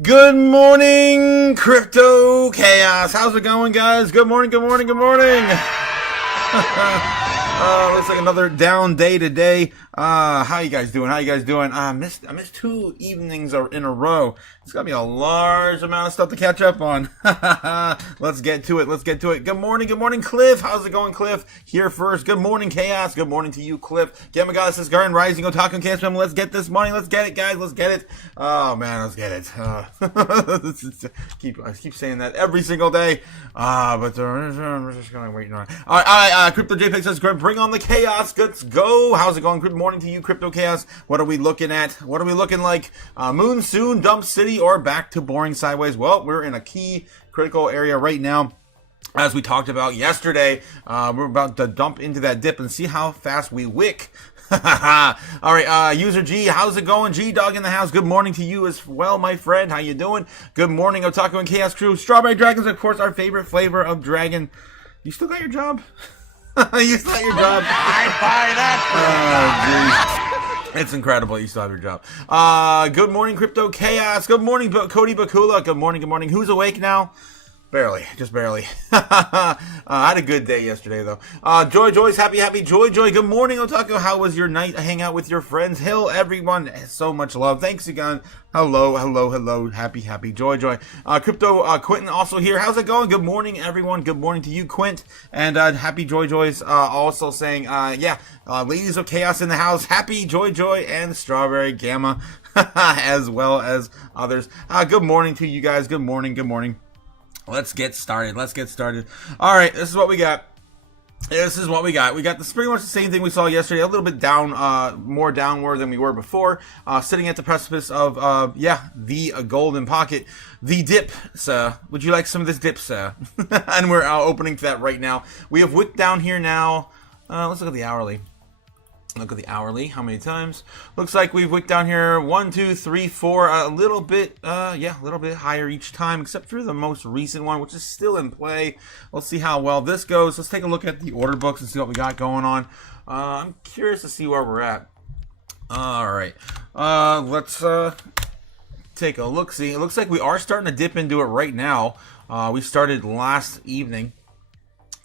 Good morning, Crypto Chaos. How's it going, guys? Good morning, good morning, good morning. Looks like another down day today. How you guys doing? I missed 2 evenings in a row. It's gonna be a large amount of stuff to catch up on. Let's get to it. Good morning, Cliff. How's it going, Cliff? Here first. Good morning, Chaos. Good morning to you, Cliff. Gamma Goddess says, Garden Rising, Otaku and Chaos Family. Let's get this money. Let's get it, guys. Let's get it. Oh man, let's get it. I keep saying that every single day. But we're just gonna wait on. All right. Crypto JPEG says, bring on the chaos. Let's go. How's it going? Good morning to you, Crypto Chaos. What are we looking at? What are we looking like? Moon soon, dump city, or back to boring sideways? Well, we're in a key critical area right now. As we talked about yesterday, we're about to dump into that dip and see how fast we wick. All right, user G, how's it going? G Dog in the house. Good morning to you as well, my friend. How you doing? Good morning, Otaku and Chaos crew. Strawberry Dragons, of course, our favorite flavor of dragon. You still got your job? You still got your job? I buy that. It's incredible. You still have your job. Good morning, Crypto Chaos. Good morning, Cody Bakula. Good morning. Who's awake now? Barely, just barely. I had a good day yesterday, though. Joy's happy Joy. Good morning, Otaku. How was your night? Hang out with your friends. Hill, everyone. So much love. Thanks again. Hello. Happy Joy. Crypto Quentin also here. How's it going? Good morning, everyone. Good morning to you, Quint. And happy Joy's also saying, ladies of chaos in the house. Happy Joy, and Strawberry Gamma, as well as others. Good morning to you guys. Good morning. Let's get started. All right, this is what we got. We got this pretty much the same thing we saw yesterday, a little bit down, more downward than we were before. Sitting at the precipice of, the golden pocket, the dip, sir. Would you like some of this dip, sir? And we're opening to that right now. We have wicked down here now. Let's look at the hourly. How many times? Looks like we've wicked down here 1, 2, 3, 4, a little bit higher each time, except for the most recent one, which is still in play. Let's see how well this goes. Let's take a look at the order books and see what we got going on. I'm curious to see where we're at. All right. Let's take a look. See, it looks like we are starting to dip into it right now. We started last evening.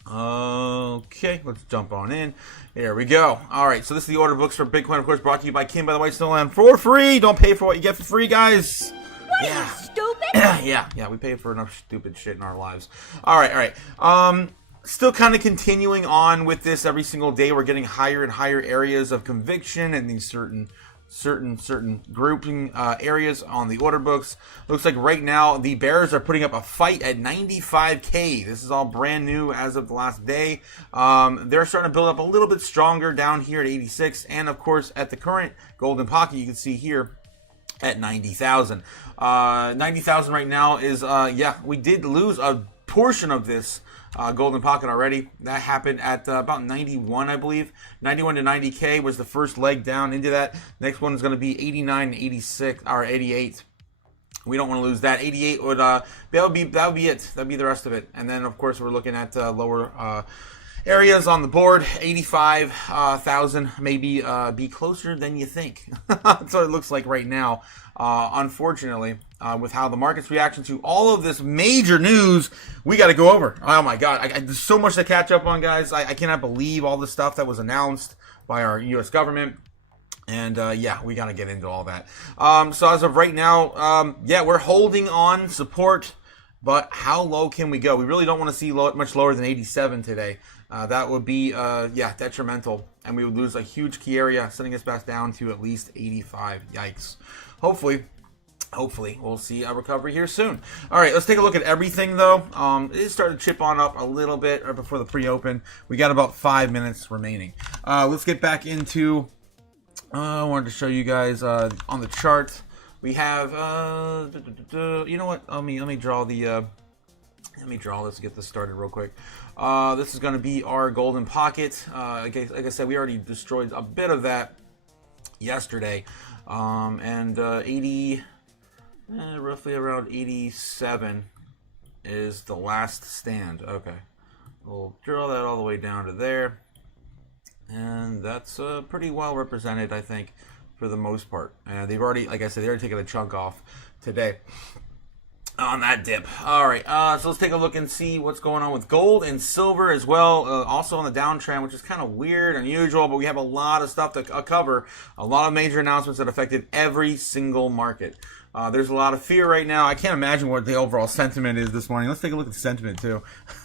Okay, let's jump on in. Here we go. All right, so this is the order books for Bitcoin, of course, brought to you by Kim, by the way, still on for free. Don't pay for what you get for free, guys. What, are you stupid? yeah, we pay for enough stupid shit in our lives. All right. Still kind of continuing on with this every single day. We're getting higher and higher areas of conviction and these certain grouping areas on the order books. Looks like right now the bears are putting up a fight at 95k. This is all brand new as of the last day. They're starting to build up a little bit stronger down here at 86, and of course at the current golden pocket you can see here at 90,000. 90,000 right now is we did lose a portion of this golden pocket already. That happened at about 91, I believe. 91 to 90k was the first leg down into that. Next one is going to be 89, 86, or 88. We don't want to lose that. 88 would that would be it. That'd be the rest of it. And then of course we're looking at lower areas on the board. 85,000 maybe be closer than you think. That's what it looks like right now. Unfortunately, with how the market's reaction to all of this major news, we got to go over. Oh my God, there's so much to catch up on, guys. I cannot believe all the stuff that was announced by our U.S. government. And we got to get into all that. So as of right now, we're holding on support. But how low can we go? We really don't want to see much lower than 87 today. That would be, detrimental. And we would lose a huge key area, sending us back down to at least 85. Yikes. Hopefully, we'll see a recovery here soon. All right, let's take a look at everything, though. It is starting to chip on up a little bit right before the pre-open. We got about 5 minutes remaining. Let's get back into... I wanted to show you guys on the chart. We have, you know what? Let me draw the, let me draw this to get this started real quick. This is going to be our golden pocket. Like I said, we already destroyed a bit of that yesterday. And 80, roughly around 87 is the last stand. Okay. We'll draw that all the way down to there. And that's pretty well represented, I think, for the most part. They've already, like I said, they're already taking a chunk off today. on that dip. All right, so let's take a look and see what's going on with gold and silver as well. Also on the downtrend, which is kind of weird, unusual, but we have a lot of stuff to cover. A lot of major announcements that affected every single market. There's a lot of fear right now. I can't imagine what the overall sentiment is this morning. Let's take a look at the sentiment too.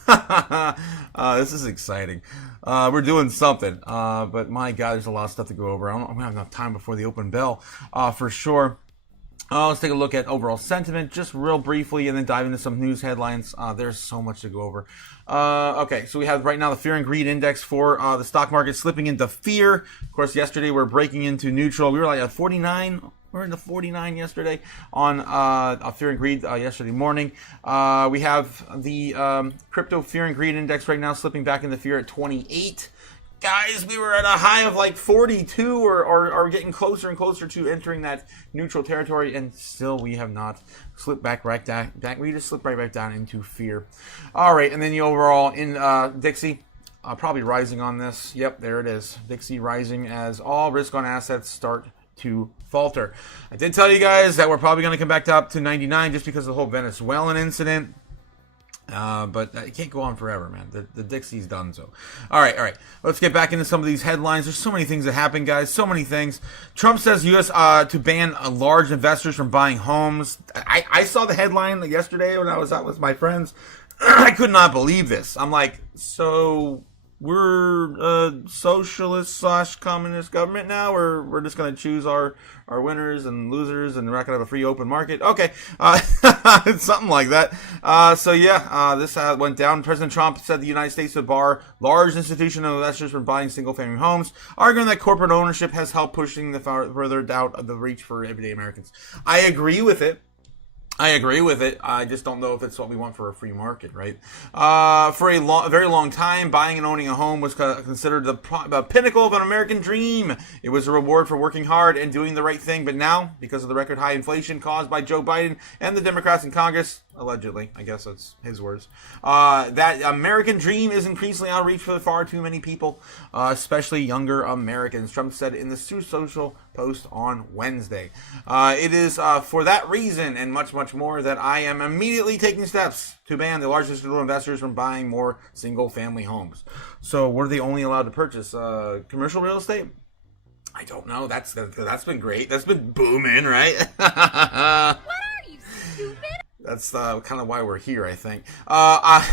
This is exciting. We're doing something, but my God, there's a lot of stuff to go over. I'm gonna have enough time before the open bell, for sure. Let's take a look at overall sentiment just real briefly and then dive into some news headlines. There's so much to go over. Okay, so we have right now the fear and greed index for the stock market slipping into fear. Of course, yesterday we're breaking into neutral. We were like at 49. We're in the 49 yesterday on fear and greed yesterday morning. We have the crypto fear and greed index right now slipping back into fear at 28. Guys, we were at a high of like 42 or getting closer and closer to entering that neutral territory, and still we have not slipped back down. We just slipped right back down into fear. All right, and then the overall in Dixie, probably rising on this. Yep, there it is. Dixie rising as all risk on assets start to falter. I did tell you guys that we're probably going to come back up to 99 just because of the whole Venezuelan incident. But it can't go on forever, man. The Dixie's done so. All right. Let's get back into some of these headlines. There's so many things that happen, guys. So many things. Trump says U.S. To ban large investors from buying homes. I saw the headline yesterday when I was out with my friends. I could not believe this. I'm like, so we're a socialist / communist government now, or we're just going to choose our winners and losers, and we're not going to have a free open market? Okay, something like that. This went down. President Trump said the United States would bar large institutional investors from buying single-family homes, arguing that corporate ownership has helped pushing the further doubt of the reach for everyday Americans. I agree with it. I just don't know if it's what we want for a free market, right? For a very long time, buying and owning a home was considered the pinnacle of an American dream. It was a reward for working hard and doing the right thing. But now, because of the record high inflation caused by Joe Biden and the Democrats in Congress, allegedly, I guess that's his words, that American dream is increasingly out of reach for far too many people, especially younger Americans, Trump said in the social post on Wednesday. It is for that reason and much, much more that I am immediately taking steps to ban the largest individual investors from buying more single-family homes. So were they only allowed to purchase commercial real estate? I don't know. That's been great. That's been booming, right? What are you, stupid? That's kind of why we're here, I think,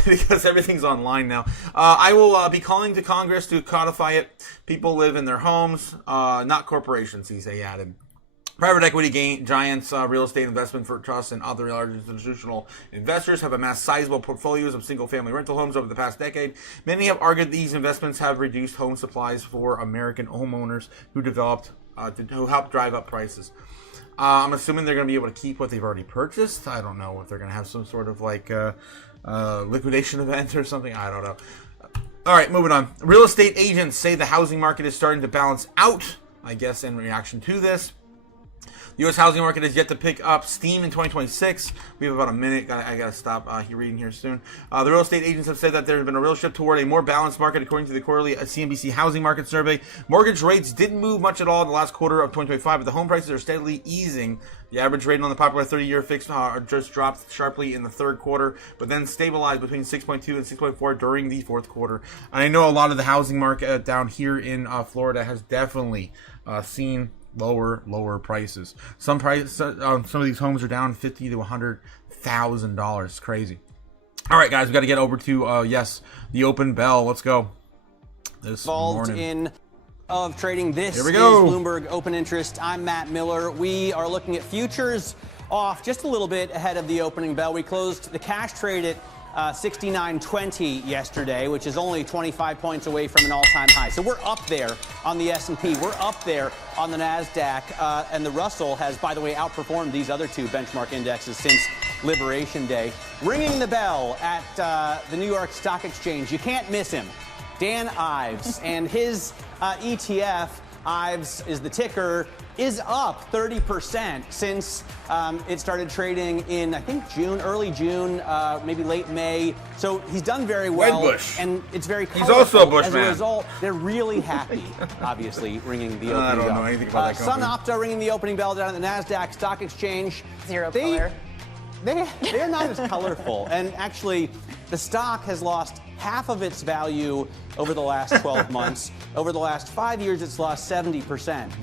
because everything's online now. I will be calling to Congress to codify it. People live in their homes, not corporations, he added. Private equity giants, real estate investment for trusts, and other large institutional investors have amassed sizable portfolios of single-family rental homes over the past decade. Many have argued these investments have reduced home supplies for American homeowners who help drive up prices. I'm assuming they're going to be able to keep what they've already purchased. I don't know if they're going to have some sort of liquidation event or something. I don't know. All right, moving on. Real estate agents say the housing market is starting to balance out, I guess, in reaction to this. The U.S. housing market is yet to pick up steam in 2026. We have about a minute. I got to stop reading here soon. The real estate agents have said that there has been a real shift toward a more balanced market, according to the quarterly CNBC Housing Market Survey. Mortgage rates didn't move much at all in the last quarter of 2025, but the home prices are steadily easing. The average rate on the popular 30-year fixed just dropped sharply in the third quarter, but then stabilized between 6.2 and 6.4 during the fourth quarter. I know a lot of the housing market down here in Florida has definitely seen lower prices. Some of these homes are down $50,000 to $100,000. Crazy. All right, guys, we got to get over to the open bell. Let's go. This morning of trading. This is Bloomberg Open Interest. I'm Matt Miller. We are looking at futures off just a little bit ahead of the opening bell. We closed the cash trade at 69.20 yesterday, which is only 25 points away from an all-time high. So we're up there on the S&P. We're up there on the NASDAQ. And the Russell has, by the way, outperformed these other two benchmark indexes since Liberation Day. Ringing the bell at the New York Stock Exchange. You can't miss him. Dan Ives. And his ETF, Ives is the ticker, is up 30% since it started trading in, I think, early June, maybe late May. So he's done very well. Bush. And it's very colorful. He's also a Bush man. As a result, they're really happy, obviously, ringing the opening bell. I don't know anything about that company. SunOpta ringing the opening bell down at the NASDAQ Stock Exchange. Zero color. they're not as colorful. And actually, the stock has lost half of its value over the last 12 months. Over the last 5 years, it's lost 70%.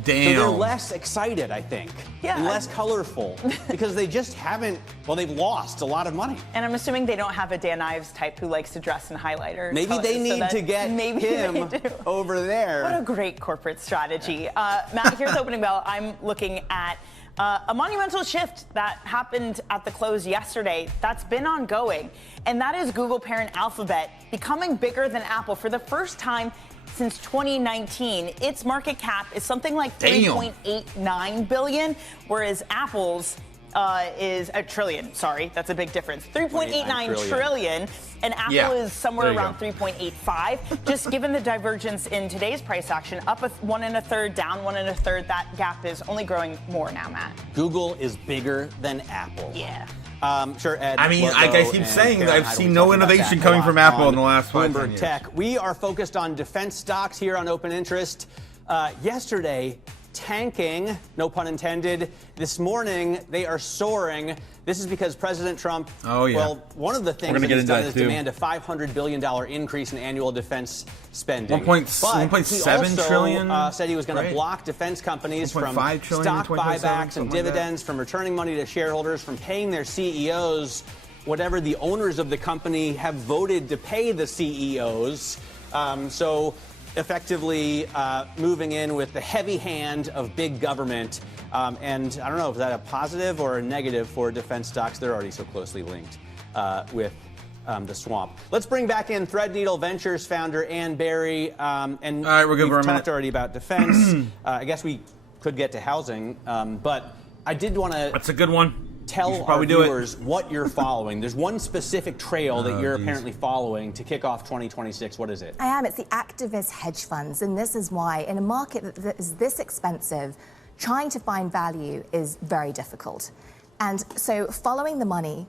Damn. So they're less excited, I think, and less colorful because they just haven't, well, they've lost a lot of money. And I'm assuming they don't have a Dan Ives type who likes to dress in highlighter. Maybe they need to get him over there. What a great corporate strategy. Matt, here's opening bell. I'm looking at a monumental shift that happened at the close yesterday that's been ongoing, and that is Google parent Alphabet becoming bigger than Apple for the first time since 2019. Its market cap is something like 3.89 billion, whereas Apple's is a trillion. Sorry, that's a big difference. 3.89 trillion, and Apple is somewhere around 3.85. Just given the divergence in today's price action, up 1 1/3, down 1 1/3, that gap is only growing more now, Matt. Google is bigger than Apple. Yeah. Sure, Ed. I mean, like I keep saying, I've seen no innovation coming from Apple in the last 5 years. Tech. We are focused on defense stocks here on Open Interest. Yesterday, tanking, no pun intended. This morning, they are soaring. This is because President Trump, well, one of the things that he's done is demand a $500 billion increase in annual defense spending. 1.7 trillion? Said he was going to block defense companies from stock buybacks and dividends, from returning money to shareholders, from paying their CEOs whatever the owners of the company have voted to pay the CEOs. So effectively moving in with the heavy hand of big government. And I don't know, is that a positive or a negative for defense stocks? They're already so closely linked with the swamp. Let's bring back in Threadneedle Ventures founder Ann Berry. And all right, we're good for a minute. We've talked already about defense. I guess we could get to housing, but I did want to. That's a good one. Tell our viewers what you're following. There's one specific trail that you're apparently following to kick off 2026. What is it? I am. It's the activist hedge funds, and this is why in a market that is this expensive, trying to find value is very difficult. And so following the money,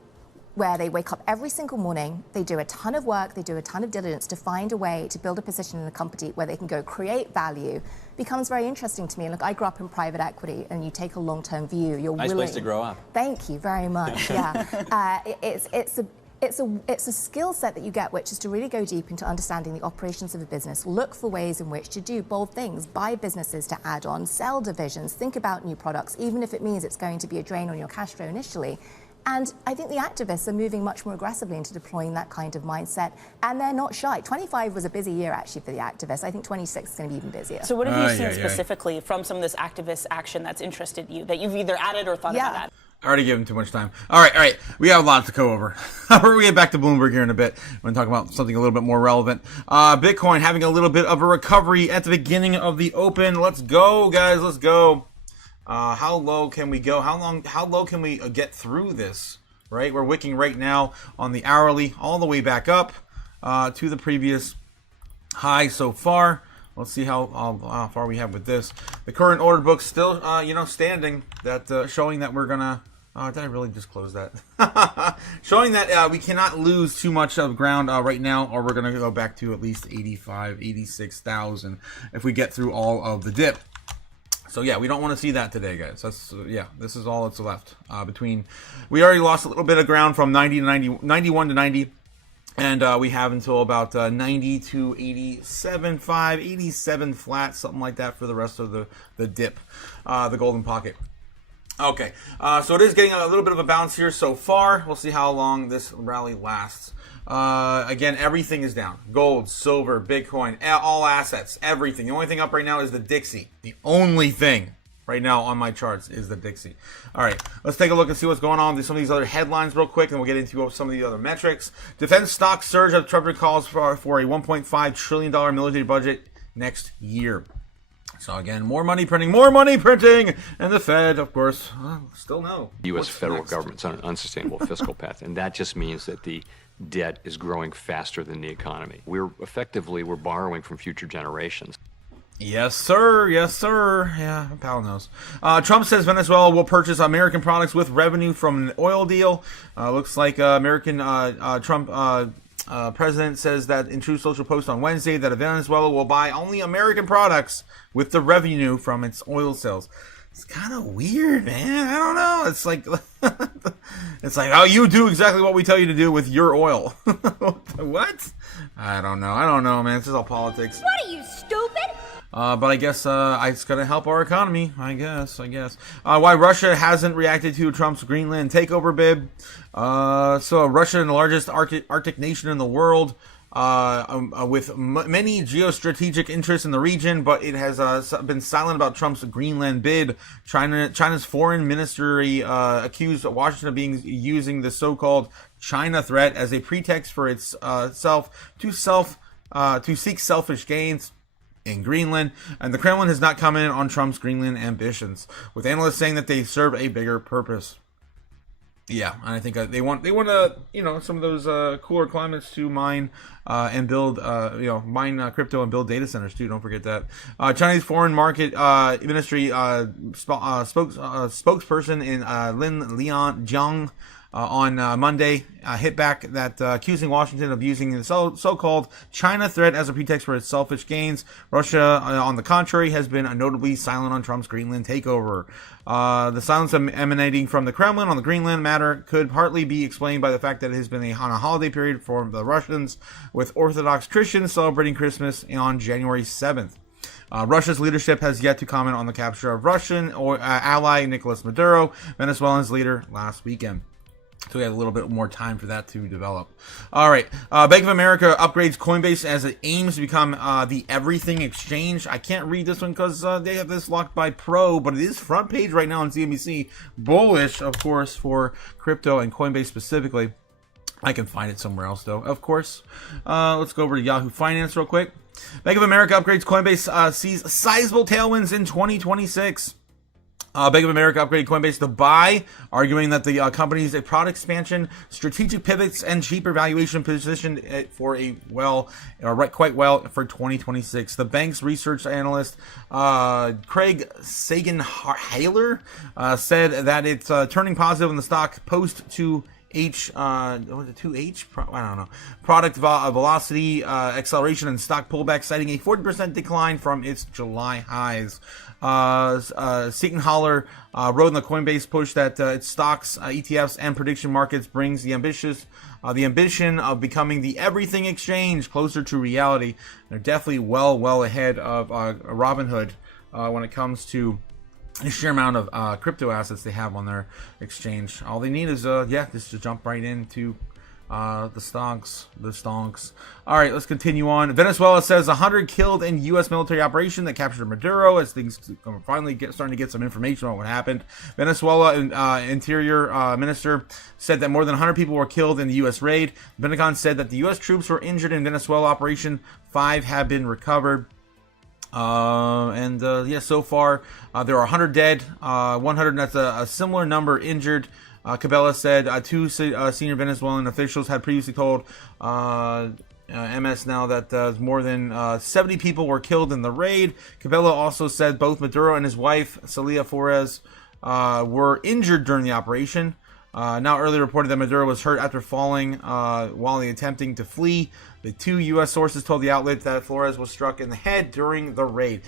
where they wake up every single morning, they do a ton of work, they do a ton of diligence to find a way to build a position in a company where they can go create value, becomes very interesting to me. Look, I grew up in private equity, and you take a long-term view. You're nice willing. Place to grow up. Thank you very much. Yeah, it's a skill set that you get, which is to really go deep into understanding the operations of a business, look for ways in which to do bold things, buy businesses to add on, sell divisions, think about new products, even if it means it's going to be a drain on your cash flow initially. And I think the activists are moving much more aggressively into deploying that kind of mindset, and they're not shy. 25 was a busy year, actually, for the activists. I think 26 is going to be even busier. So what have you seen specifically from some of this activist action that's interested you, that you've either added or thought about adding? I already gave him too much time. All right. We have a lot to go over. We're going to get back to Bloomberg here in a bit. We're going to talk about something a little bit more relevant. Bitcoin having a little bit of a recovery at the beginning of the open. Let's go, guys. Let's go. How low can we go? How low can we get through this? Right, we're wicking right now on the hourly, all the way back up to the previous high so far. Let's see how far we have with this. The current order book still, standing. That showing that we're gonna. Did I really just close that? Showing that we cannot lose too much of ground right now, or we're gonna go back to at least 85, 86,000 if we get through all of the dip. So yeah, we don't want to see that today, guys. This is all that's left. We already lost a little bit of ground from 90 to 90, 91 to 90, and we have until about 90 to 87.5, 87 flat, something like that for the rest of the dip, the golden pocket. Okay, so it is getting a little bit of a bounce here so far. We'll see how long this rally lasts. Again, everything is down. Gold, silver, Bitcoin, all assets, everything. The only thing up right now is the Dixie. The only thing right now on my charts is the Dixie. All right, let's take a look and see what's going on with some of these other headlines real quick, and we'll get into some of the other metrics. Defense stocks surge as Trump calls for a $1.5 trillion military budget next year. So again, more money printing, and the Fed, of course, still no. The U.S. federal government's on an unsustainable fiscal path, and that just means that the debt is growing faster than the economy. We're borrowing from future generations. Yes, sir. Yeah, pal knows. Trump says Venezuela will purchase American products with revenue from an oil deal. Looks like Trump president says that in True Social post on Wednesday that Venezuela will buy only American products with the revenue from its oil sales. It's kind of weird, man. I don't know. It's like, oh, you do exactly what we tell you to do with your oil. What? I don't know, man. It's just all politics. What are you, stupid? But I guess it's going to help our economy, I guess. Why Russia hasn't reacted to Trump's Greenland takeover bid. So Russia, the largest Arctic nation in the world, with many geostrategic interests in the region, but it has been silent about Trump's Greenland bid. China's foreign ministry accused Washington of using the so-called China threat as a pretext for its to seek selfish gains in Greenland, and the Kremlin has not commented on Trump's Greenland ambitions, with analysts saying that they serve a bigger purpose. Yeah, and I think they want to, some of those cooler climates to mine and build, mine crypto and build data centers too. Don't forget that. Chinese Foreign Market Ministry spokesperson in Lin Lian Jiang on Monday hit back that accusing Washington of using the so-called China threat as a pretext for its selfish gains. Russia, on the contrary, has been notably silent on Trump's Greenland takeover. The silence emanating from the Kremlin on the Greenland matter could partly be explained by the fact that it has been on a holiday period for the Russians, with Orthodox Christians celebrating Christmas on January 7th. Russia's leadership has yet to comment on the capture of Russian ally Nicolas Maduro, Venezuela's leader, last weekend. So we have a little bit more time for that to develop. All right. Bank of America upgrades Coinbase as it aims to become the everything exchange. I can't read this one because they have this locked by Pro, but it is front page right now on CNBC. Bullish, of course, for crypto and Coinbase specifically. I can find it somewhere else, though, of course. Let's go over to Yahoo Finance real quick. Bank of America upgrades Coinbase, sees sizable tailwinds in 2026. Bank of America upgraded Coinbase to buy, arguing that the company's product expansion, strategic pivots, and cheaper valuation positioned it for quite well for 2026. The bank's research analyst Craig Sagan-Haler said that it's turning positive in the stock post to product velocity acceleration and stock pullback, citing a 40% decline from its July highs. Seitenhaler wrote in the Coinbase push that its stocks, ETFs, and prediction markets brings the ambition of becoming the everything exchange closer to reality. They're definitely well ahead of Robinhood when it comes to the sheer amount of crypto assets they have on their exchange. All they need is just to jump right into the stonks. All right, let's continue on. Venezuela says 100 killed in U.S. military operation that captured Maduro, as things finally starting to get some information on what happened. Venezuela Interior Minister said that more than 100 people were killed in the U.S. raid. The Pentagon said that the U.S. troops were injured in Venezuela operation. 5 have been recovered. So far there are 100 dead, 100, that's a similar number injured. Cabela said 2 senior Venezuelan officials had previously told MS Now that more than 70 people were killed in the raid. Cabela also said both Maduro and his wife, Celia Flores, were injured during the operation. Now earlier reported that Maduro was hurt after falling while attempting to flee. The 2 U.S. sources told the outlet that Flores was struck in the head during the raid.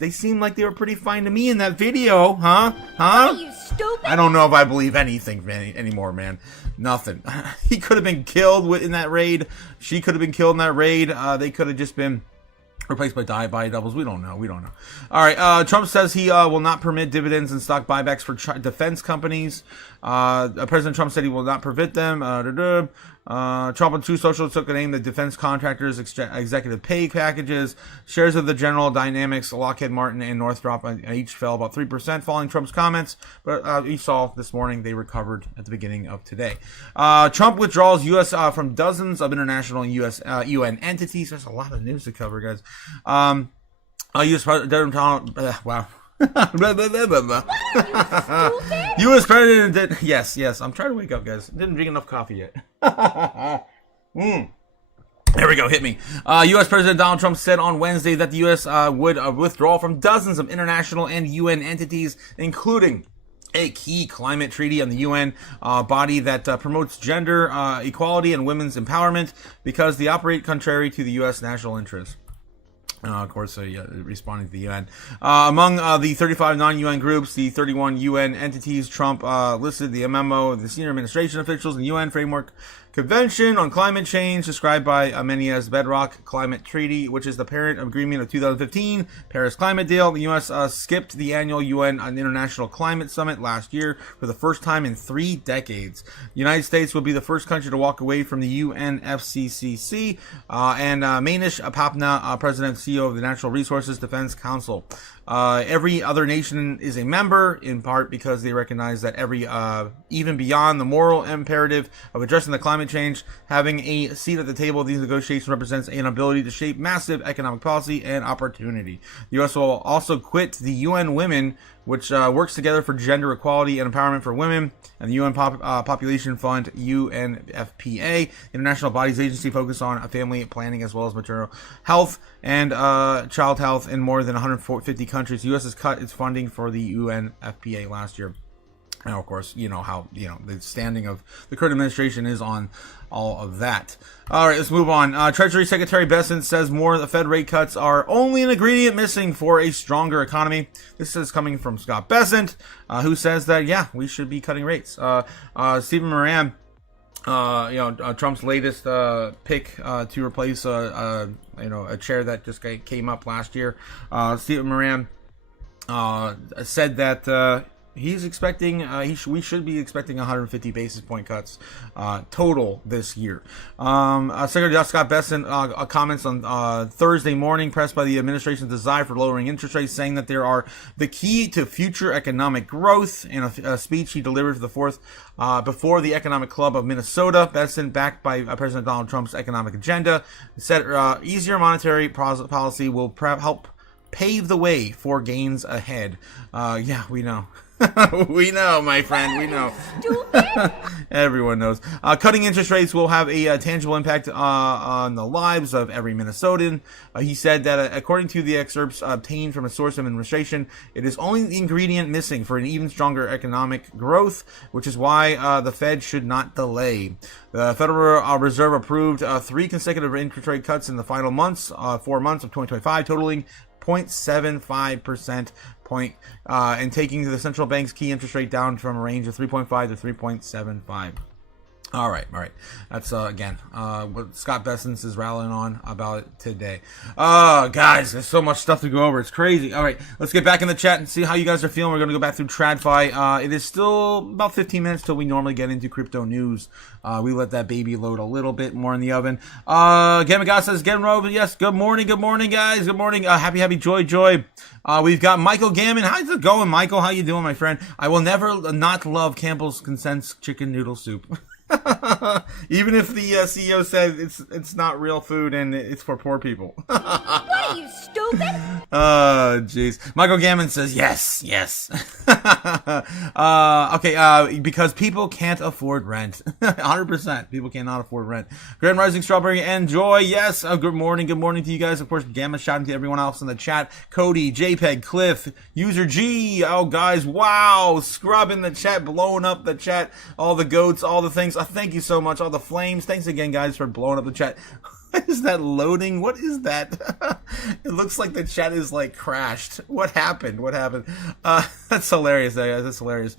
They seemed like they were pretty fine to me in that video, huh? Are you stupid? I don't know if I believe anything anymore, man. Nothing. He could have been killed in that raid. She could have been killed in that raid. They could have just been replaced by doubles. We don't know. All right. Trump says he will not permit dividends and stock buybacks for defense companies. President Trump said he will not permit them. Trump and True Social took an aim at defense contractors' executive pay packages. Shares of the General Dynamics, Lockheed Martin, and Northrop each fell about 3% following Trump's comments. But you saw this morning they recovered at the beginning of today. Trump withdraws U.S. from dozens of international U.S. UN entities. There's a lot of news to cover, guys. U.S. President wow. U.S. President did, yes, I'm trying to wake up, guys. Didn't drink enough coffee yet. There we go, hit me. U.S. President Donald Trump said on Wednesday that the U.S. would withdraw from dozens of international and UN entities, including a key climate treaty on the UN body that promotes gender equality and women's empowerment, because they operate contrary to the U.S. national interest. Of course, responding to the UN. Among the 35 non-UN groups, the 31 UN entities, Trump listed the memo, the senior administration officials, and UN Framework Convention on Climate Change, described by many as Bedrock Climate Treaty, which is the parent agreement of 2015, Paris Climate Deal. The U.S. skipped the annual UN International Climate Summit last year for the first time in 3 decades. The United States will be the first country to walk away from the UNFCCC, and Manish Papna, President and CEO of the Natural Resources Defense Council. Every other nation is a member, in part because they recognize that even beyond the moral imperative of addressing the climate change, having a seat at the table of these negotiations represents an ability to shape massive economic policy and opportunity. The U.S. will also quit the UN Women, which works together for gender equality and empowerment for women, and the UN Population Fund, UNFPA, international bodies agency focused on family planning as well as maternal health and child health in more than 150 countries. The U.S. has cut its funding for the UNFPA last year. Now, of course, you know how the standing of the current administration is on all of that. All right, let's move on. Treasury Secretary Bessent says more the Fed rate cuts are only an ingredient missing for a stronger economy. This is coming from Scott Bessent, who says that, yeah, we should be cutting rates. Stephen Moran, Trump's latest pick to replace a chair that just came up last year. Stephen Moran said that he's expecting, we should be expecting 150 basis point cuts total this year. Secretary Scott Bessent comments on Thursday morning, pressed by the administration's desire for lowering interest rates, saying that there are the key to future economic growth. In a speech he delivered for the fourth before the Economic Club of Minnesota, Bessent, backed by President Donald Trump's economic agenda, said easier monetary policy will help pave the way for gains ahead. Yeah, we know. We know, my friend, we know. Stupid. Everyone knows. Cutting interest rates will have a tangible impact on the lives of every Minnesotan. He said that according to the excerpts obtained from a source of administration, it is only the ingredient missing for an even stronger economic growth, which is why the Fed should not delay. The Federal Reserve approved 3 consecutive interest rate cuts in the final 4 months of 2025, totaling 0.75% and taking the central bank's key interest rate down from a range of 3.5 to 3.75. All right. That's, again, what Scott Bessent is rallying on about it today. Guys, there's so much stuff to go over. It's crazy. All right, let's get back in the chat and see how you guys are feeling. We're going to go back through TradFi. It is still about 15 minutes till we normally get into crypto news. We let that baby load a little bit more in the oven. Gamagas says, get over. Yes, good morning, guys. Good morning. Happy, joy. We've got Michael Gammon. How's it going, Michael? How you doing, my friend? I will never not love Campbell's Consents chicken noodle soup. Even if the CEO said it's not real food and it's for poor people. What are you, stupid? Jeez. Michael Gammon says yes. Okay, because people can't afford rent. 100%. People cannot afford rent. Grand Rising Strawberry and Joy, yes. Good morning to you guys. Of course, Gamma shouting to everyone else in the chat. Cody, JPEG, Cliff, User G. Oh, guys, wow. Scrub in the chat, blowing up the chat. All the goats, all the things. Thank you so much. All the flames. Thanks again, guys, for blowing up the chat. What is that loading? What is that? It looks like the chat is like crashed. What happened? That's hilarious, guys. That's hilarious.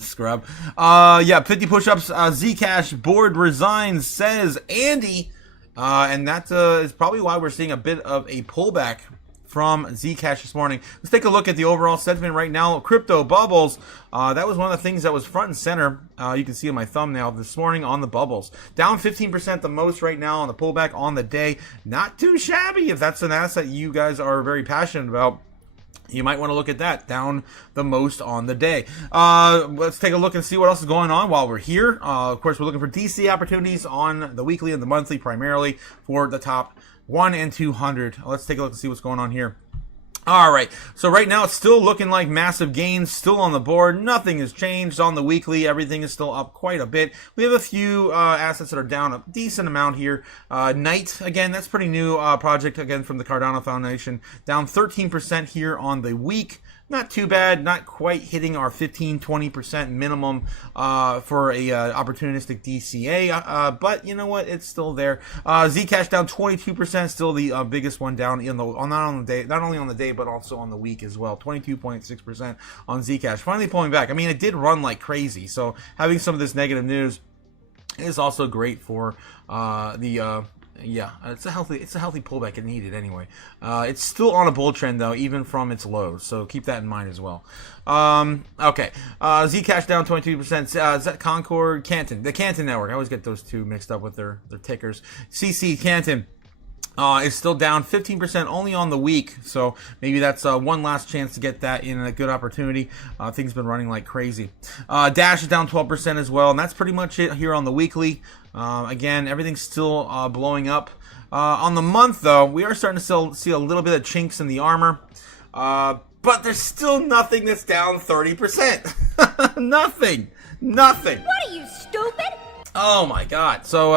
Scrub. 50 push-ups. Zcash board resigns, says Andy. And that is probably why we're seeing a bit of a pullback from Zcash this morning. Let's take a look at the overall sentiment right now. Crypto bubbles. That was one of the things that was front and center. You can see in my thumbnail this morning on the bubbles. Down 15% the most right now on the pullback on the day. Not too shabby if that's an asset you guys are very passionate about. You might want to look at that. Down the most on the day. Let's take a look and see what else is going on while we're here. Of course, we're looking for DC opportunities on the weekly and the monthly primarily for the top 1 and 200. Let's take a look and see what's going on here. All right, so right now it's still looking like massive gains, still on the board. Nothing has changed on the weekly. Everything is still up quite a bit. We have a few assets that are down a decent amount here. Knight, again, that's pretty new project, again, from the Cardano Foundation. Down 13% here on the week. Not too bad, not quite hitting our 15-20% minimum for a opportunistic DCA, but you know what? It's still there. Zcash down 22%, still the biggest one down in the not only on the day but also on the week as well. 22.6% on Zcash. Finally pulling back. I mean, it did run like crazy, so having some of this negative news is also great for it's a healthy pullback. It needed anyway. It's still on a bull trend though, even from its lows. So keep that in mind as well. Okay. Zcash down 22%. Concord, Canton, the Canton Network. I always get those two mixed up with their tickers. CC Canton. Is still down 15% only on the week, so maybe that's one last chance to get that in a good opportunity. Things been running like crazy. Dash is down 12% as well, and that's pretty much it here on the weekly. Again, everything's still blowing up. On the month, though, we are starting to see a little bit of chinks in the armor, but there's still nothing that's down 30%. Nothing. What are you, stupid? Oh my God. So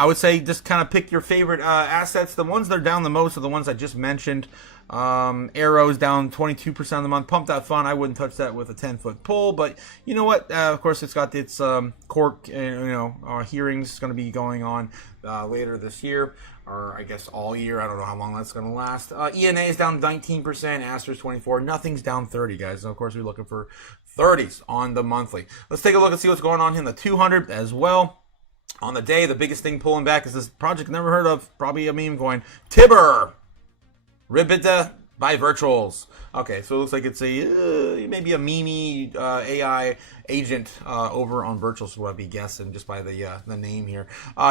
I would say just kind of pick your favorite assets. The ones that are down the most are the ones I just mentioned. Arrow's down 22% of the month. Pump That Fun, I wouldn't touch that with a 10-foot pole, but you know what? Of course, it's got its court hearings going to be going on later this year, or I guess all year. I don't know how long that's going to last. ENA is down 19%. Aster's 24%. Nothing's down 30, guys. And of course, we're looking for 30s on the monthly. Let's take a look and see what's going on in the 200 as well. On the day, the biggest thing pulling back is this project never heard of, probably a meme coin, Tibber, Ribita by Virtuals. Okay, so it looks like it's maybe a meme AI agent over on Virtuals, would I be guessing just by the name here.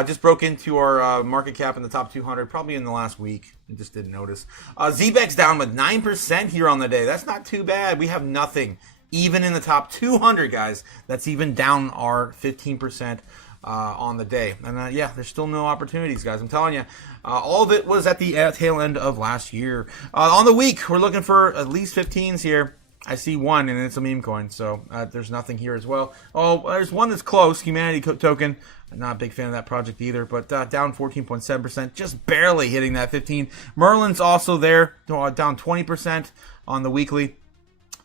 Just broke into our market cap in the top 200, probably in the last week. I just didn't notice. ZBEX down with 9% here on the day. That's not too bad. We have nothing, even in the top 200, guys. That's even down our 15%. On the day. And there's still no opportunities, guys. I'm telling you, all of it was at the tail end of last year. On the week, we're looking for at least 15s here. I see one, and it's a meme coin, so there's nothing here as well. Oh, there's one that's close, Humanity Token. I'm not a big fan of that project either, but down 14.7%, just barely hitting that 15. Merlin's also there, down 20% on the weekly.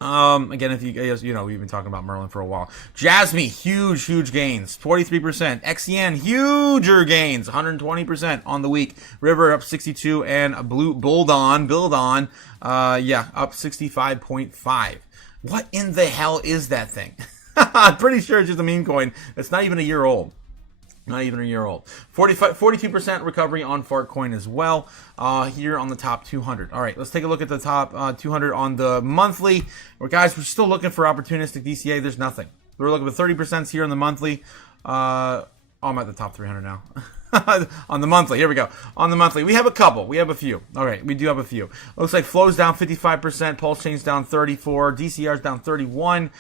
Again, if we've been talking about Merlin for a while. Jasmy, huge gains, 43%. XEN, huger gains, 120% on the week. River up 62, and Build on, up 65.5. What in the hell is that thing? I'm pretty sure it's just a meme coin. It's not even a year old. 42% recovery on Fartcoin as well here on the top 200. All right, let's take a look at the top 200 on the monthly. Guys, we're still looking for opportunistic DCA. There's nothing. We're looking for 30% here on the monthly. I'm at the top 300 now. On the monthly, here we go. On the monthly, we have a couple. We have a few. All right, we do have a few. Looks like Flow's down 55%, Pulse Chain's down 34%, DCR's down 31%.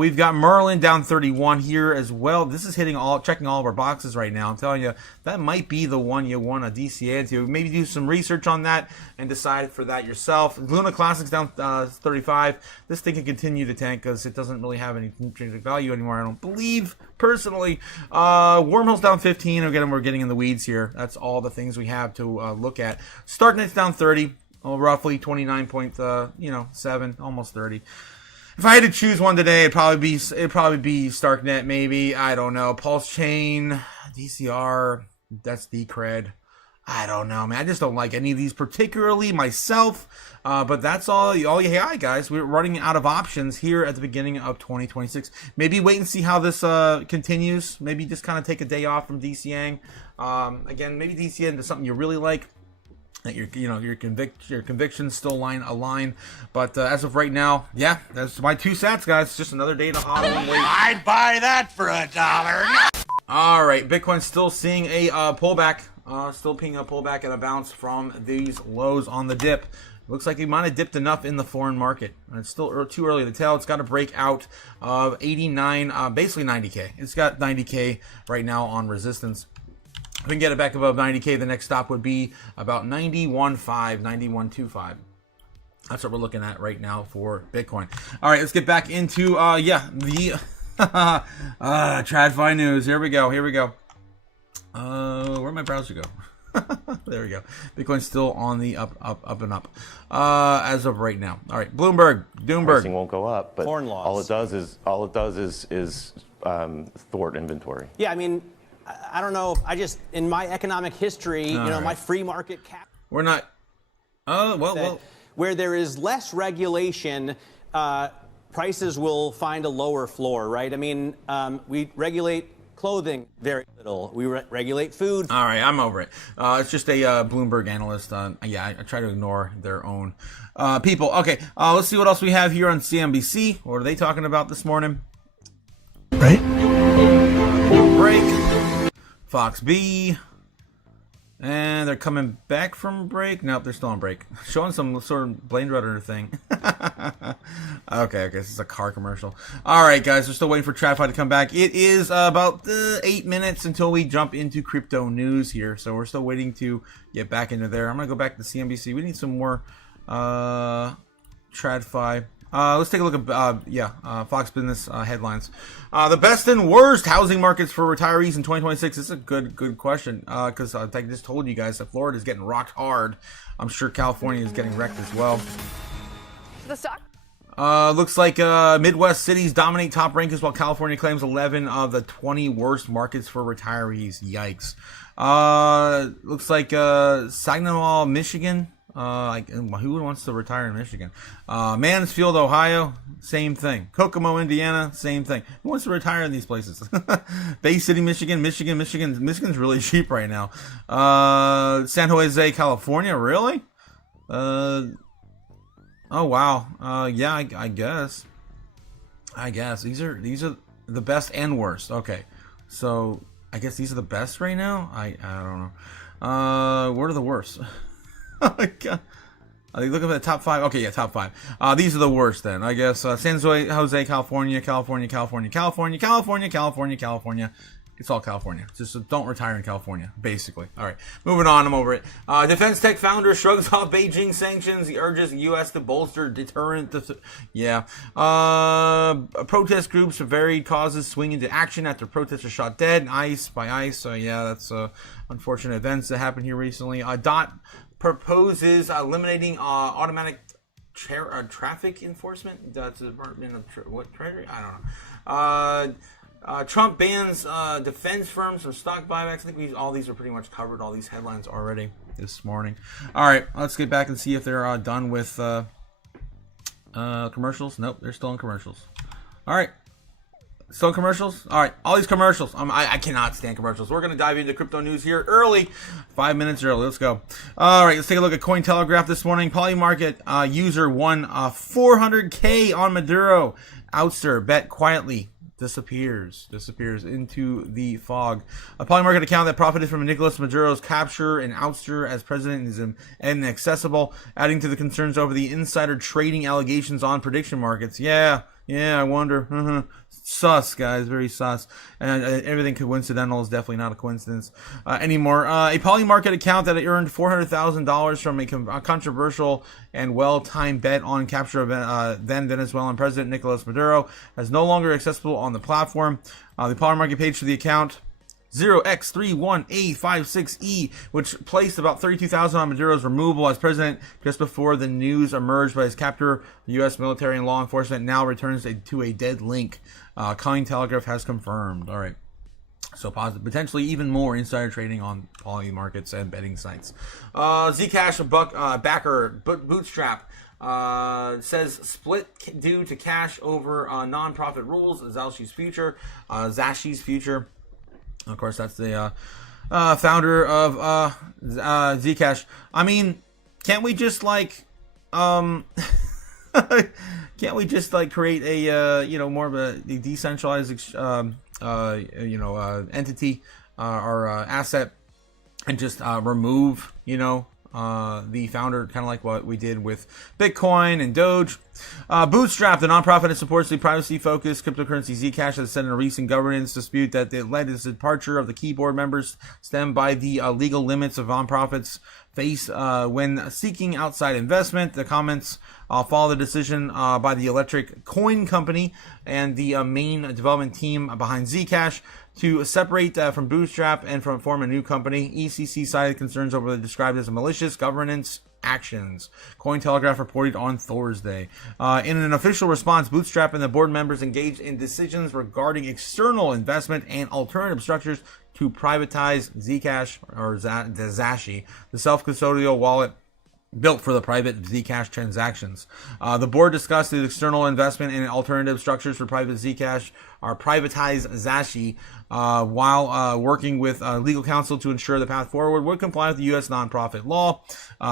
We've got Merlin down 31 here as well. This is checking all of our boxes right now. I'm telling you, that might be the one you want a DCA into. Maybe do some research on that and decide for that yourself. Luna Classic's down 35. This thing can continue to tank because it doesn't really have any intrinsic value anymore, I don't believe, personally. Wormhole's down 15. Again, we're getting in the weeds here. That's all the things we have to look at. Starknet's down 30. Roughly 29.7, almost 30. If I had to choose one today, it'd probably be Starknet, maybe. I don't know. Pulse Chain, DCR, that's Decred. I don't know, man. I just don't like any of these particularly myself. But that's all you got, guys. We're running out of options here at the beginning of 2026. Maybe wait and see how this continues. Maybe just kind of take a day off from DCing. Again, maybe DCing into something you really like. That your convictions still align, but as of right now, that's my 2 cents, guys. It's just another day to hodl and wait. I'd buy that for $1. All right, Bitcoin's still seeing a pullback, still picking a pullback and a bounce from these lows on the dip. Looks like it might have dipped enough in the foreign market. It's still too early to tell. It's got to break out of 89, basically 90K. It's got 90K right now on resistance. If we can get it back above 90K, the next stop would be about 91.5, 91.25. That's what we're looking at right now for Bitcoin. All right, let's get back into the TradFi news. Here we go. Where'd my browser go? There we go. Bitcoin's still on the up and up as of right now. All right, Bloomberg. Pricing won't go up, but Foreign laws. all it does is thwart inventory. Yeah, I mean, I don't know. In my economic history, my free market cap. We're not. Well. Where there is less regulation, prices will find a lower floor, right? I mean, we regulate clothing very little. We regulate food. All right, I'm over it. It's just a Bloomberg analyst. I try to ignore their own people. Okay, let's see what else we have here on CNBC. What are they talking about this morning? Right. Break. Fox B. And they're coming back from break. Nope, they're still on break. Showing some sort of Blade Runner thing. Okay, this is a car commercial. All right, guys, we're still waiting for TradFi to come back. It is about 8 minutes until we jump into crypto news here. So we're still waiting to get back into there. I'm going to go back to CNBC. We need some more TradFi. Let's take a look at Fox Business headlines. The best and worst housing markets for retirees in 2026. This is a good question because I just told you guys that Florida is getting rocked hard. I'm sure California is getting wrecked as well. The stock? Looks like Midwest cities dominate top rankings while California claims 11 of the 20 worst markets for retirees. Yikes. Looks like Saginaw, Michigan. Who wants to retire in Michigan? Mansfield, Ohio, same thing. Kokomo, Indiana, same thing. Who wants to retire in these places? Bay City, Michigan's really cheap right now. San Jose, California, really? Oh wow. I guess these are the best and worst. Okay, so I guess these are the best right now. I don't know. What are the worst? Oh my god. Are they looking at the top 5? Okay, yeah, top 5. These are the worst then. I guess San Jose, California. It's all California. Just don't retire in California, basically. All right, moving on. I'm over it. Defense tech founder shrugs off Beijing sanctions. He urges the U.S. to bolster deterrent. Protest groups of varied causes swing into action after protesters shot dead by ICE. That's unfortunate events that happened here recently. DOT proposes eliminating automatic traffic enforcement. That's the Department of Treasury? I don't know. Trump bans defense firms from stock buybacks. I think all these are pretty much covered, all these headlines already this morning. All right, let's get back and see if they're done with commercials. Nope, they're still in commercials. All right. Still commercials? All right, all these commercials. I cannot stand commercials. We're going to dive into crypto news here early. 5 minutes early. Let's go. All right, let's take a look at Cointelegraph this morning. Polymarket user won $400K on Maduro. Outster bet quietly disappears into the fog. A Polymarket account that profited from Nicolas Maduro's capture and ouster as president is inaccessible, adding to the concerns over the insider trading allegations on prediction markets. Yeah, I wonder. Sus, guys, very sus. And everything coincidental is definitely not a coincidence anymore. A Polymarket account that earned $400,000 from a controversial and well-timed bet on capture of then Venezuelan President Nicolas Maduro is no longer accessible on the platform. The Polymarket page for the account 0x31A56E, which placed about 32,000 on Maduro's removal as president just before the news emerged by his capture. The U.S. military and law enforcement now returns to a dead link. Cointelegraph has confirmed. All right. So potentially even more insider trading on poly markets and betting sites. Zcash backer Bootstrap says split due to cash over non-profit rules. Zashi's future. Of course, that's the founder of Zcash. I mean, can't we just create a more of a decentralized entity or asset and just remove the founder, kind of like what we did with Bitcoin and Doge. Bootstrap, the nonprofit that supports the privacy-focused cryptocurrency Zcash, has said in a recent governance dispute that it led to the departure of the key board members stemmed by the legal limits of nonprofits face when seeking outside investment. The comments follow the decision by the Electric Coin Company and the main development team behind Zcash to separate from Bootstrap and form a new company. ECC cited concerns over the described as malicious governance actions. Cointelegraph reported on Thursday. In an official response, Bootstrap and the board members engaged in decisions regarding external investment and alternative structures to privatize Zcash, or Zashi, the self-custodial wallet built for the private Zcash transactions. The board discussed the external investment and alternative structures for private Zcash or privatized Zashi while working with legal counsel to ensure the path forward would comply with the U.S. nonprofit law,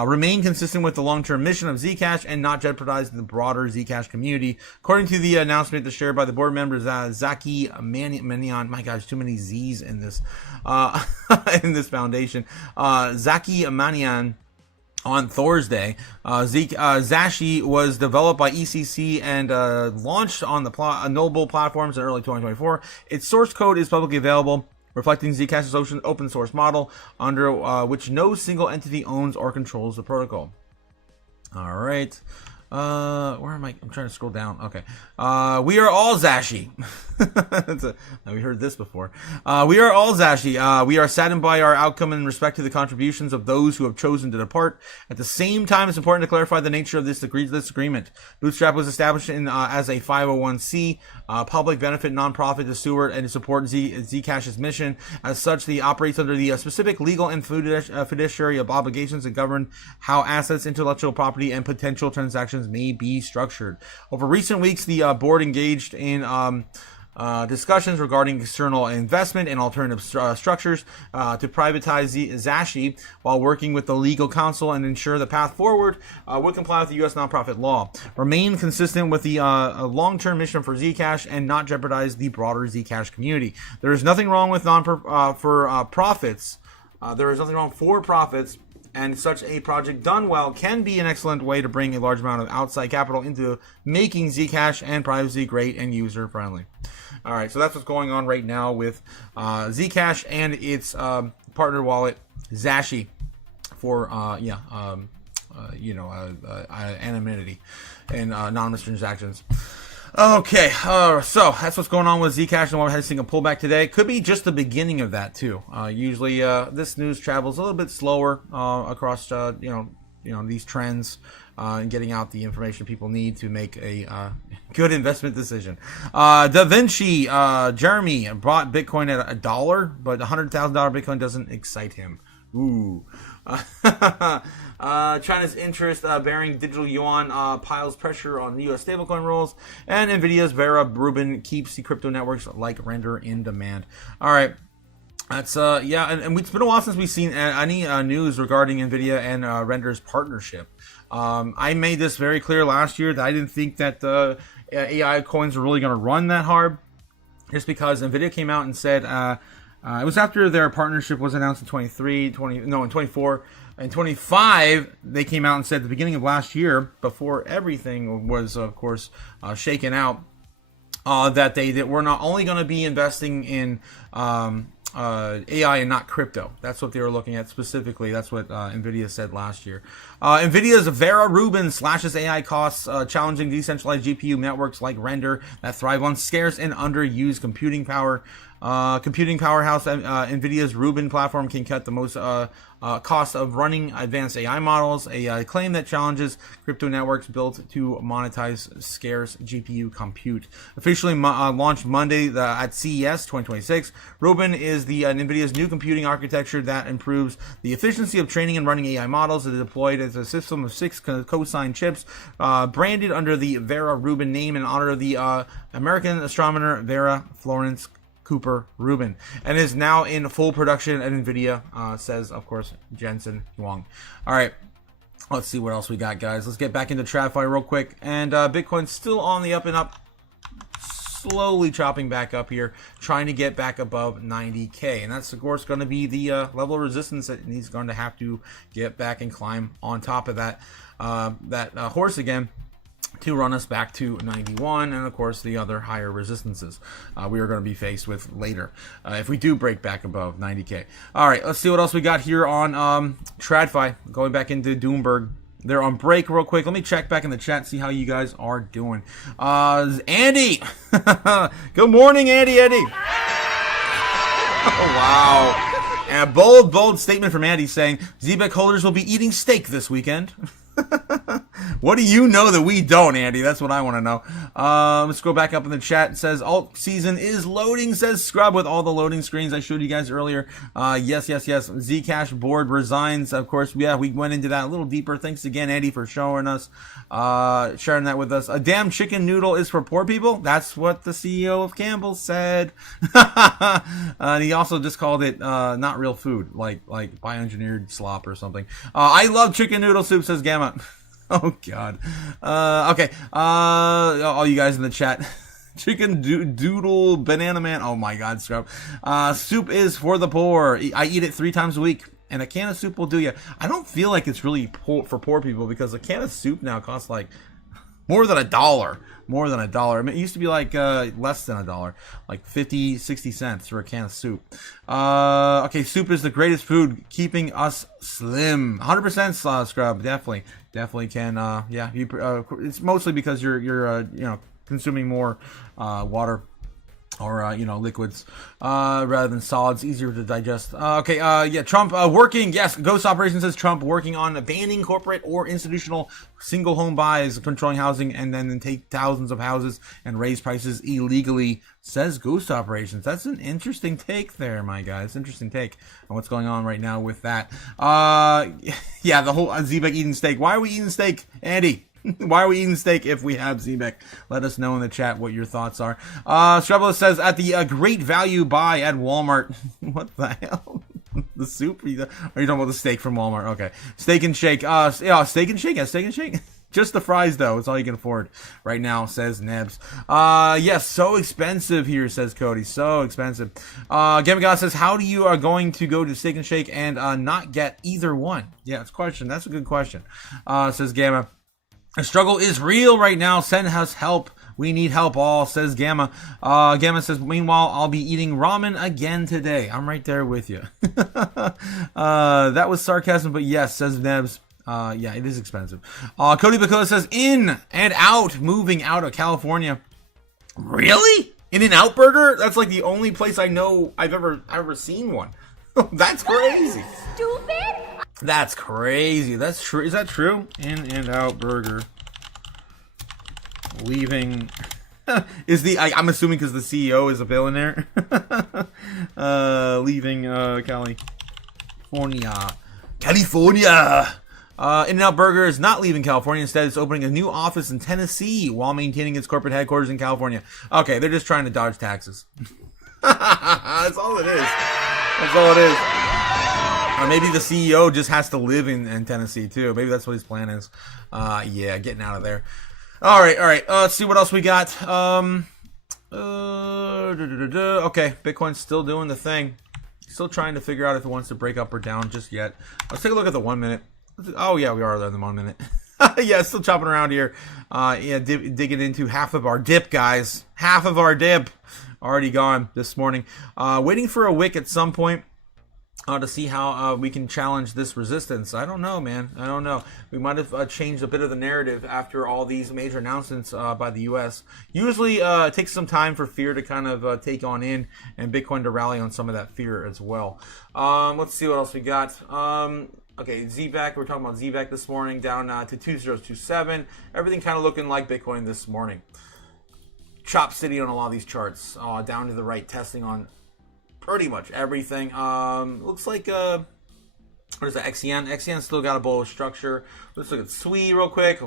remain consistent with the long-term mission of Zcash, and not jeopardize the broader Zcash community. According to the announcement shared by the board members, Zaki Manian, my gosh, too many Z's in this in this foundation. Zaki Manian. On Thursday, Zashi was developed by ECC and launched on the Noble platforms in early 2024. Its source code is publicly available, reflecting Zcash's open source model, under which no single entity owns or controls the protocol. All right. Where am I? I'm trying to scroll down. Okay. We are all Zashi. We heard this before. We are all Zashi. We are saddened by our outcome in respect to the contributions of those who have chosen to depart. At the same time, it's important to clarify the nature of this agreement. Bootstrap was established as a 501c public benefit nonprofit to steward and to support Zcash's mission. As such, it operates under the specific legal and fiduciary obligations that govern how assets, intellectual property, and potential transactions may be structured. Over recent weeks, the board engaged in discussions regarding external investment and alternative structures to privatize Zashi while working with the legal counsel and ensure the path forward would comply with the U.S. nonprofit law, remain consistent with the long-term mission for Zcash, and not jeopardize the broader Zcash community. There is nothing wrong with profits. There is nothing wrong for profits. And such a project done well can be an excellent way to bring a large amount of outside capital into making Zcash and privacy great and user friendly. All right, so that's what's going on right now with Zcash and its partner wallet Zashi for anonymity and anonymous transactions. Okay, so that's what's going on with Zcash, and we're seeing a pullback today. Could be just the beginning of that too. Usually, this news travels a little bit slower across these trends and getting out the information people need to make a good investment decision. Da Vinci, Jeremy bought Bitcoin at $1, but $100,000 Bitcoin doesn't excite him. Ooh. China's interest bearing digital yuan piles pressure on the U.S. stablecoin rules, and Nvidia's Vera Rubin keeps the crypto networks like Render in demand. All right. That's and it's been a while since we've seen any news regarding Nvidia and Render's partnership. I made this very clear last year that I didn't think that AI coins were really going to run that hard, just because Nvidia came out and said it was after their partnership was announced in 24. In 25, they came out and said at the beginning of last year, before everything was, of course, shaken out, that they were not only going to be investing in AI and not crypto. That's what they were looking at specifically. That's what Nvidia said last year. Nvidia's Vera Rubin slashes AI costs, challenging decentralized GPU networks like Render that thrive on scarce and underused computing power. Computing powerhouse Nvidia's Rubin platform can cut the most cost of running advanced AI models, a claim that challenges crypto networks built to monetize scarce GPU compute. Officially launched Monday at CES 2026, Rubin is the Nvidia's new computing architecture that improves the efficiency of training and running AI models. It is deployed as a system of 6 cosine chips, branded under the Vera Rubin name in honor of the American astronomer Vera Florence Cooper Rubin, and is now in full production at Nvidia, says, of course, Jensen Huang. All right, let's see what else we got, guys. Let's get back into TradFi real quick. And Bitcoin's still on the up and up. slowly chopping back up here, trying to get back above 90K. And that's, of course, going to be the level of resistance that he's going to have to get back and climb on top of that horse again to run us back to 91, and of course the other higher resistances we are going to be faced with later if we do break back above 90K. All right, let's see what else we got here on TradFi. Going back into Doomberg. They're on break real quick. Let me check back in the chat, see how you guys are doing. Andy! Good morning, Andy. Oh, wow. And a bold statement from Andy saying, ZBEC holders will be eating steak this weekend. What do you know that we don't, Andy? That's what I want to know. Let's go back up in the chat. It says alt season is loading, says Scrub, with all the loading screens I showed you guys earlier. Yes. Zcash board resigns. Of course, yeah, we went into that a little deeper. Thanks again, Andy, for sharing that with us. A damn chicken noodle is for poor people. That's what the CEO of Campbell said. And he also just called it not real food, like bioengineered slop or something. I love chicken noodle soup, says Gamma. Oh, God. Okay. All you guys in the chat. Chicken doodle banana man. Oh, my God, Scrub. Soup is for the poor. I eat it 3 times a week. And a can of soup will do you. I don't feel like it's really for poor people because a can of soup now costs like more than $1. More than $1. I mean, it used to be like less than $1, like 50, 60 cents for a can of soup. Okay, soup is the greatest food, keeping us slim. 100% Scrub, definitely can. Yeah, it's mostly because you're consuming more water or liquids rather than solids, easier to digest. Okay, yeah, Trump working. Yes, Ghost Operation says Trump working on banning corporate or institutional single home buys, controlling housing, and then take thousands of houses and raise prices illegally, says Ghost Operations. That's an interesting take there, my guys. Interesting take on what's going on right now with that. Yeah, the whole ZBEC eating steak. Why are we eating steak, Andy? Why are we eating steak if we have ZBEC? Let us know in the chat what your thoughts are. Strebler says, at the great value buy at Walmart. What the hell? The soup? Are you talking about the steak from Walmart? Okay. Steak and shake. Yeah, steak and shake. Yeah, steak and shake. Just the fries, though. It's all you can afford right now, says Nebs. Yes, so expensive here, says Cody. So expensive. Gamma says, how do you are going to go to Steak and Shake and not get either one? Yeah, it's a question. That's a good question, says Gamma. The struggle is real right now. Send us help. We need help all, says Gamma. Gamma says, meanwhile, I'll be eating ramen again today. I'm right there with you. That was sarcasm, but yes, says Nebs. Yeah, it is expensive. Cody Bakula says, in and out, moving out of California. Really? In-N-Out Burger? That's like the only place I know I've ever seen one. That's crazy. Stupid. That's crazy. That's true. Is that true? In-N-Out Burger. Leaving. Is the I'm assuming because the CEO is a billionaire. Leaving California. In-N-Out Burger is not leaving California. Instead, it's opening a new office in Tennessee while maintaining its corporate headquarters in California. Okay, they're just trying to dodge taxes. That's all it is. That's all it is. Or maybe the CEO just has to live in Tennessee too. Maybe that's what his plan is. Yeah, getting out of there. All right. Let's see what else we got. Okay, Bitcoin's still doing the thing. Still trying to figure out if it wants to break up or down just yet. Let's take a look at the 1 minute. Oh yeah, we are there in the 1 minute. Yeah, still chopping around here. Yeah, digging into half of our dip, guys. Half of our dip already gone this morning. Waiting for a wick at some point. To see how we can challenge this resistance. I don't know, man. I don't know. We might have changed a bit of the narrative after all these major announcements by the U.S. Usually it takes some time for fear to kind of take on in and Bitcoin to rally on some of that fear as well. Let's see what else we got. Okay, ZBEC. We're talking about ZBEC this morning, down to 2027. Everything kind of looking like Bitcoin this morning. Chop City on a lot of these charts. Down to the right, testing on pretty much everything. Looks like what is that? XEN. XEN still got a bullish structure. Let's look at SWI real quick.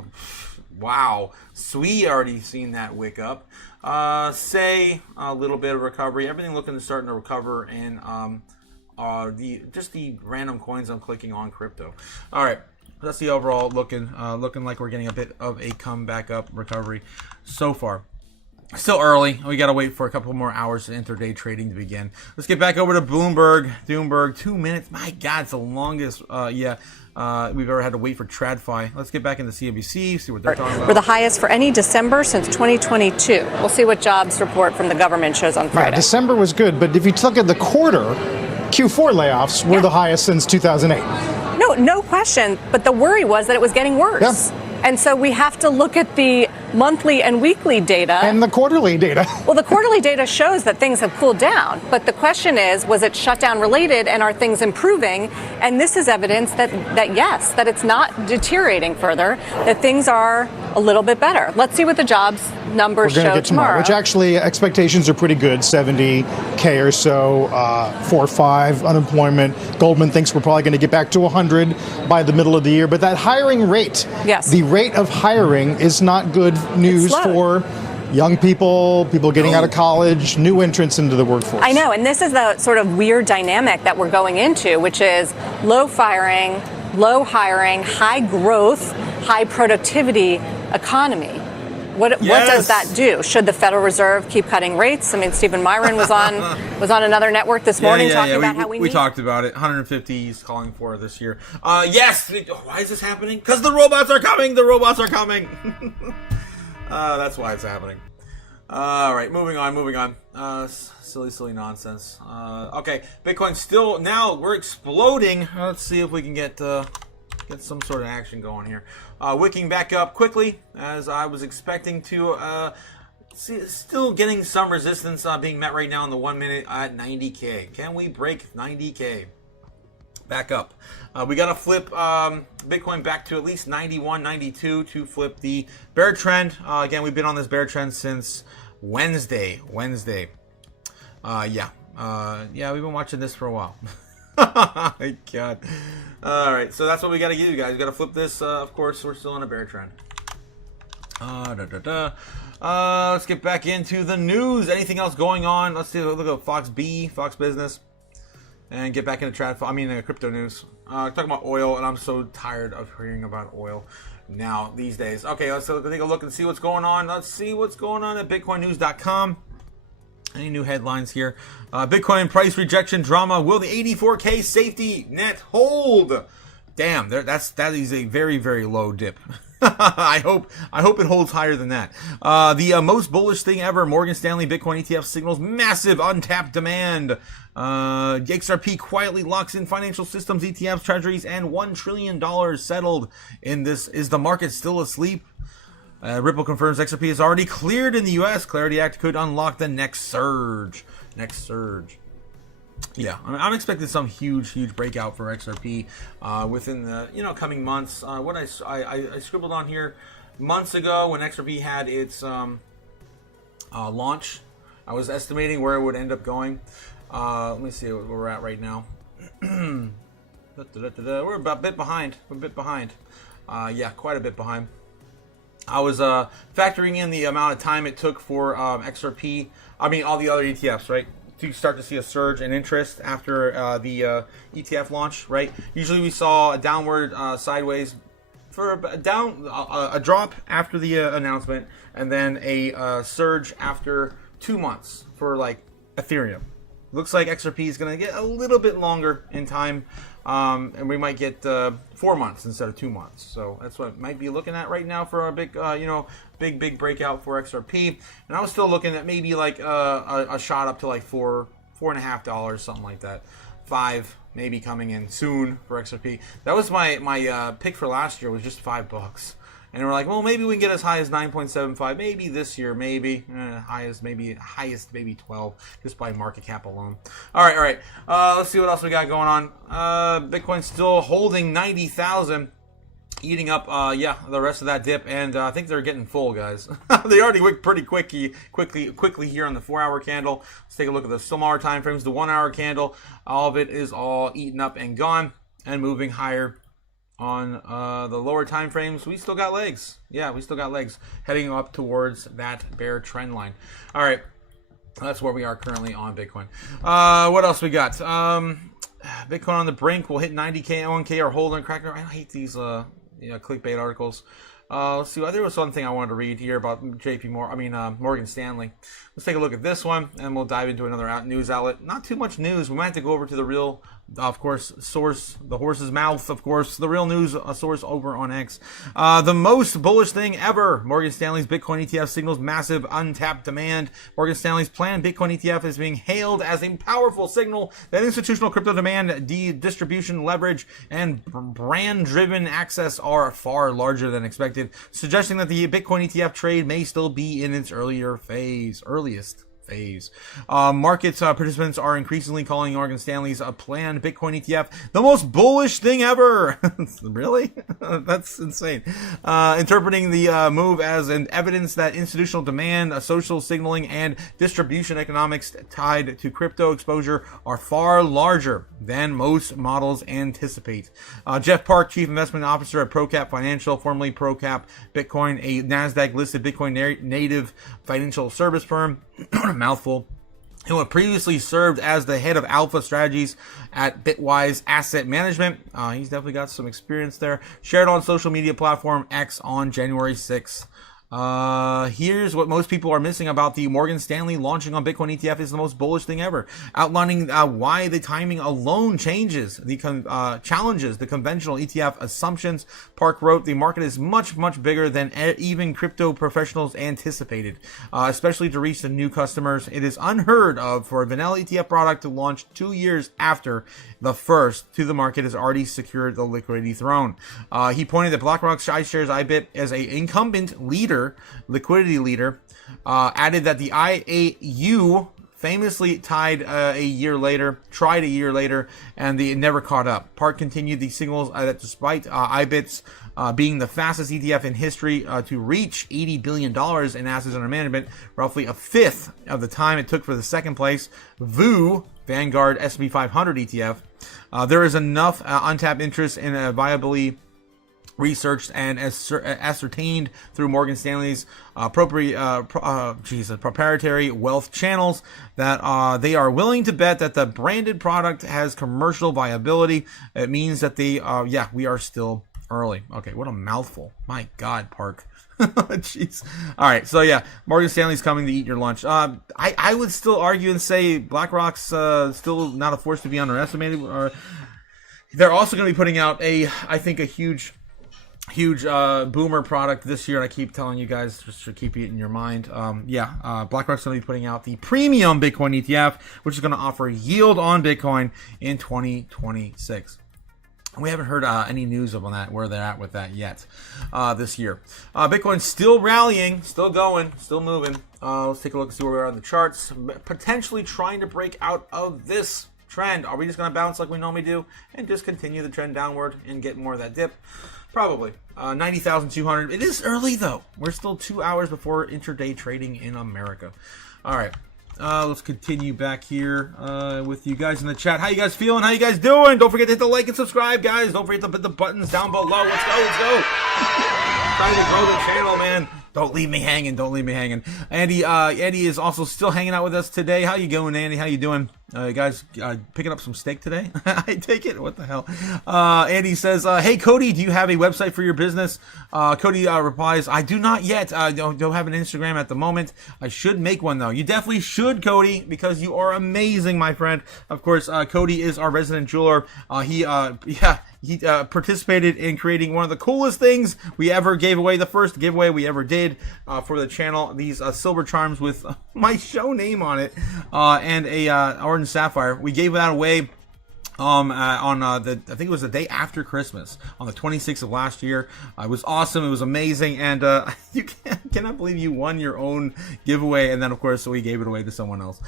Wow, SWI already seen that wick up. Say a little bit of recovery. Everything looking to starting to recover, and the random coins I'm clicking on crypto. All right, that's the overall looking like we're getting a bit of a comeback up recovery so far. Still early. We got to wait for a couple more hours of intraday trading to begin. Let's get back over to Bloomberg. 2 minutes. My God, it's the longest. We've ever had to wait for TradFi. Let's get back into CNBC, see what they're talking about. Were the highest for any December since 2022. We'll see what jobs report from the government shows on Friday. Yeah, December was good, but if you look at the quarter, Q4 layoffs were the highest since 2008. No question. But the worry was that it was getting worse. Yeah. And so we have to look at the monthly and weekly data. And the quarterly data. Well, the quarterly data shows that things have cooled down. But the question is, was it shutdown related and are things improving? And this is evidence that yes, that it's not deteriorating further, that things are a little bit better. Let's see what the jobs numbers We're going show to get tomorrow, which actually expectations are pretty good, 70K or so, 4 or 5 unemployment. Goldman thinks we're probably going to get back to 100 by the middle of the year. But that hiring rate, the rate of hiring is not good news for young people getting out of college, new entrants into the workforce. I know, and this is the sort of weird dynamic that we're going into, which is low firing, low hiring, high growth, high productivity economy. What does that do? Should the Federal Reserve keep cutting rates? I mean, Stephen Myron was on another network this morning talking about how we talked about it. 150 he's calling for this year. Yes. Why is this happening? Because the robots are coming. The robots are coming. That's why it's happening. All right, moving on. Silly nonsense. Okay, Bitcoin still now we're exploding. Let's see if we can get some sort of action going here. Wicking back up quickly, as I was expecting to. Still getting some resistance being met right now in the 1 minute at 90K. Can we break 90K? Back up. We got to flip Bitcoin back to at least 91, 92 to flip the bear trend. Again, we've been on this bear trend since Wednesday. We've been watching this for a while. My God. All right, so that's what we got to do, guys. We got to flip this. Of course, we're still on a bear trend. Let's get back into the news. Anything else going on? Let's look at Fox Business, and get back into crypto news. Talking about oil, and I'm so tired of hearing about oil now these days. Okay, let's take a look and see what's going on. Let's see what's going on at BitcoinNews.com. Any new headlines here? Bitcoin price rejection drama. Will the 84K safety net hold? Damn, that is a very, very low dip. I hope it holds higher than that. The most bullish thing ever. Morgan Stanley Bitcoin ETF signals massive untapped demand. XRP quietly locks in financial systems, ETFs, treasuries, and $1 trillion settled in this. Is the market still asleep? Ripple confirms XRP is already cleared in the U.S. Clarity Act could unlock the next surge. Yeah, I'm expecting some huge breakout for XRP within the coming months. What I scribbled on here months ago when XRP had its launch, I was estimating where it would end up going. Let me see where we're at right now. We're about a bit behind. Quite a bit behind. I was factoring in the amount of time it took for XRP, all the other ETFs, right, to start to see a surge in interest after the ETF launch, right? Usually we saw a downward sideways for a drop after the announcement, and then a surge after 2 months for like Ethereum. Looks like XRP is going to get a little bit longer in time. And we might get 4 months instead of 2 months. So that's what I might be looking at right now for a big, big breakout for XRP. And I was still looking at maybe like a shot up to like $4.50, something like that. $5 maybe coming in soon for XRP. That was my pick for last year, was just $5. And we're like, well, maybe we can get as high as 9.75, maybe this year, maybe highest maybe 12, just by market cap alone. All right. Let's see what else we got going on. Bitcoin's still holding 90,000, eating up the rest of that dip, and I think they're getting full, guys. They already wicked pretty quickly here on the 4-hour candle. Let's take a look at the smaller time frames. The 1-hour candle, all of it is all eaten up and gone, and moving higher. On the lower time frames, we still got legs. Yeah, we still got legs heading up towards that bear trend line. All right, that's where we are currently on Bitcoin. What else we got? Bitcoin on the brink will hit 90K, 1K, or hold on cracker. I hate these clickbait articles. Let's see. There was one thing I wanted to read here about Morgan Stanley. Let's take a look at this one, and we'll dive into another news outlet. Not too much news. We might have to go over to the real, of course, source, the horse's mouth, of course, the real news source over on X. The most bullish thing ever. Morgan Stanley's Bitcoin ETF signals massive untapped demand. Morgan Stanley's planned Bitcoin ETF is being hailed as a powerful signal that institutional crypto demand, distribution leverage, and brand-driven access are far larger than expected, suggesting that the Bitcoin ETF trade may still be in its earliest phase. Market participants are increasingly calling Morgan Stanley's planned Bitcoin ETF the most bullish thing ever. Really? That's insane. Interpreting the move as an evidence that institutional demand, social signaling, and distribution economics tied to crypto exposure are far larger than most models anticipate. Jeff Park, Chief Investment Officer at ProCap Financial, formerly ProCap Bitcoin, a NASDAQ-listed Bitcoin native financial service firm, a mouthful, who had previously served as the head of alpha strategies at Bitwise Asset Management. He's definitely got some experience there. Shared on social media platform X on January 6th. Here's what most people are missing about the Morgan Stanley launching on Bitcoin ETF is the most bullish thing ever. Outlining why the timing alone challenges the conventional ETF assumptions. Park wrote, the market is much, much bigger than even crypto professionals anticipated, especially to reach the new customers. It is unheard of for a vanilla ETF product to launch 2 years after the first to the market has already secured the liquidity throne. He pointed that BlackRock's iShares IBIT as an incumbent liquidity leader, added that the IAU famously tried a year later, and they never caught up. Park continued the signals that despite IBIT's being the fastest ETF in history to reach $80 billion in assets under management, roughly a fifth of the time it took for the second place VU Vanguard S&P 500 ETF, there is enough untapped interest in a viably researched and ascertained through Morgan Stanley's proprietary wealth channels that they are willing to bet that the branded product has commercial viability. It means that we are still early. Okay, what a mouthful. My God, Park. Jeez. All right, so yeah, Morgan Stanley's coming to eat your lunch. I would still argue and say BlackRock's still not a force to be underestimated. They're also going to be putting out I think a huge boomer product this year, and I keep telling you guys just to keep it in your mind. BlackRock's going to be putting out the premium Bitcoin ETF, which is going to offer yield on Bitcoin in 2026. We haven't heard any news on that, where they're at with that yet this year. Bitcoin's still rallying, still going, still moving. Let's take a look and see where we are on the charts. Potentially trying to break out of this trend. Are we just going to bounce like we normally do and just continue the trend downward and get more of that dip? Probably. 90,200. It is early, though. We're still 2 hours before intraday trading in America. All right. Let's continue back here with you guys in the chat. How you guys feeling? How you guys doing? Don't forget to hit the like and subscribe, guys. Don't forget to hit the buttons down below. Let's go. Trying to grow the channel, man. Don't leave me hanging. Andy is also still hanging out with us today. How you going, Andy? How you doing? Guys, picking up some steak today? I take it. What the hell? Andy says, hey, Cody, do you have a website for your business? Cody replies, I do not yet. Don't have an Instagram at the moment. I should make one, though. You definitely should, Cody, because you are amazing, my friend. Of course, Cody is our resident jeweler. He participated in creating one of the coolest things we ever gave away, the first giveaway we ever did for the channel. These silver charms with my show name on it and a orange sapphire. We gave that away on I think it was the day after Christmas, on the 26th of last year. It was awesome. It was amazing, and you cannot believe you won your own giveaway, and then of course we gave it away to someone else.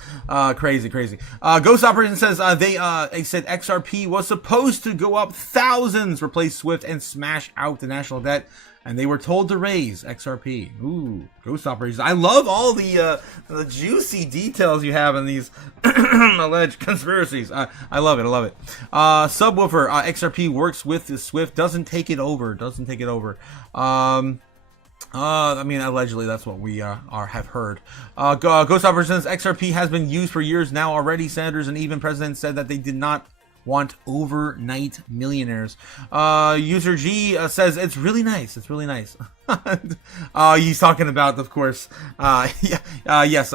Crazy. Ghost Operation says they said XRP was supposed to go up thousands, replace SWIFT, and smash out the national debt. And they were told to raise XRP. Ooh, Ghost Operations. I love all the juicy details you have in these alleged conspiracies. I love it. Subwoofer. XRP works with the SWIFT. Doesn't take it over. Allegedly, that's what we have heard. Ghost Operations. XRP has been used for years now already. Senators and even presidents said that they did not want overnight millionaires. User G says it's really nice. It's really nice. He's talking about, of course, yes,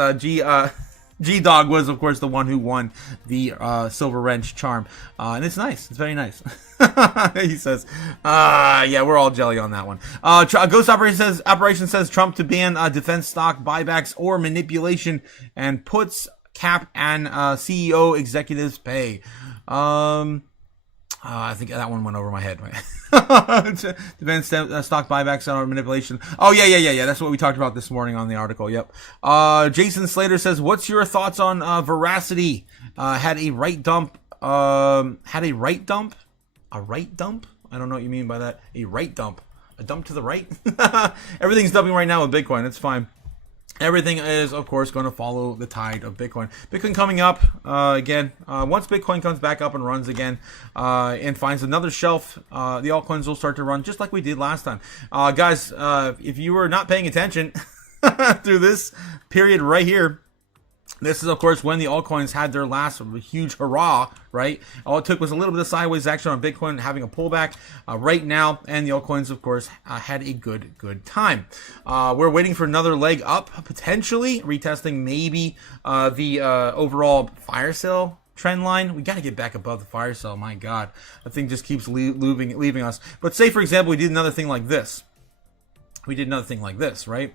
G-Dog was, of course, the one who won the Silver Wrench charm. And it's nice. It's very nice. He says, yeah, we're all jelly on that one. Ghost Operation says Trump to ban defense stock buybacks or manipulation and puts cap on CEO executives' pay. I think that one went over my head. Defense stock buybacks or manipulation. Oh, yeah. That's what we talked about this morning on the article. Yep. Jason Slater says, what's your thoughts on Veracity? Had a right dump. A right dump? A right dump? I don't know what you mean by that. A right dump. A dump to the right? Everything's dumping right now with Bitcoin. It's fine. Everything is, of course, going to follow the tide of Bitcoin. Bitcoin coming up again. Once Bitcoin comes back up and runs again and finds another shelf, the altcoins will start to run just like we did last time. Guys, if you were not paying attention through this period right here, this is, of course, when the altcoins had their last huge hurrah, right? All it took was a little bit of sideways action on Bitcoin having a pullback right now, and the altcoins, of course, had a good time. We're waiting for another leg up, potentially, retesting maybe the overall fire sale trend line. We got to get back above the fire sale. My God, that thing just keeps leaving us. But say, for example, we did another thing like this. Right?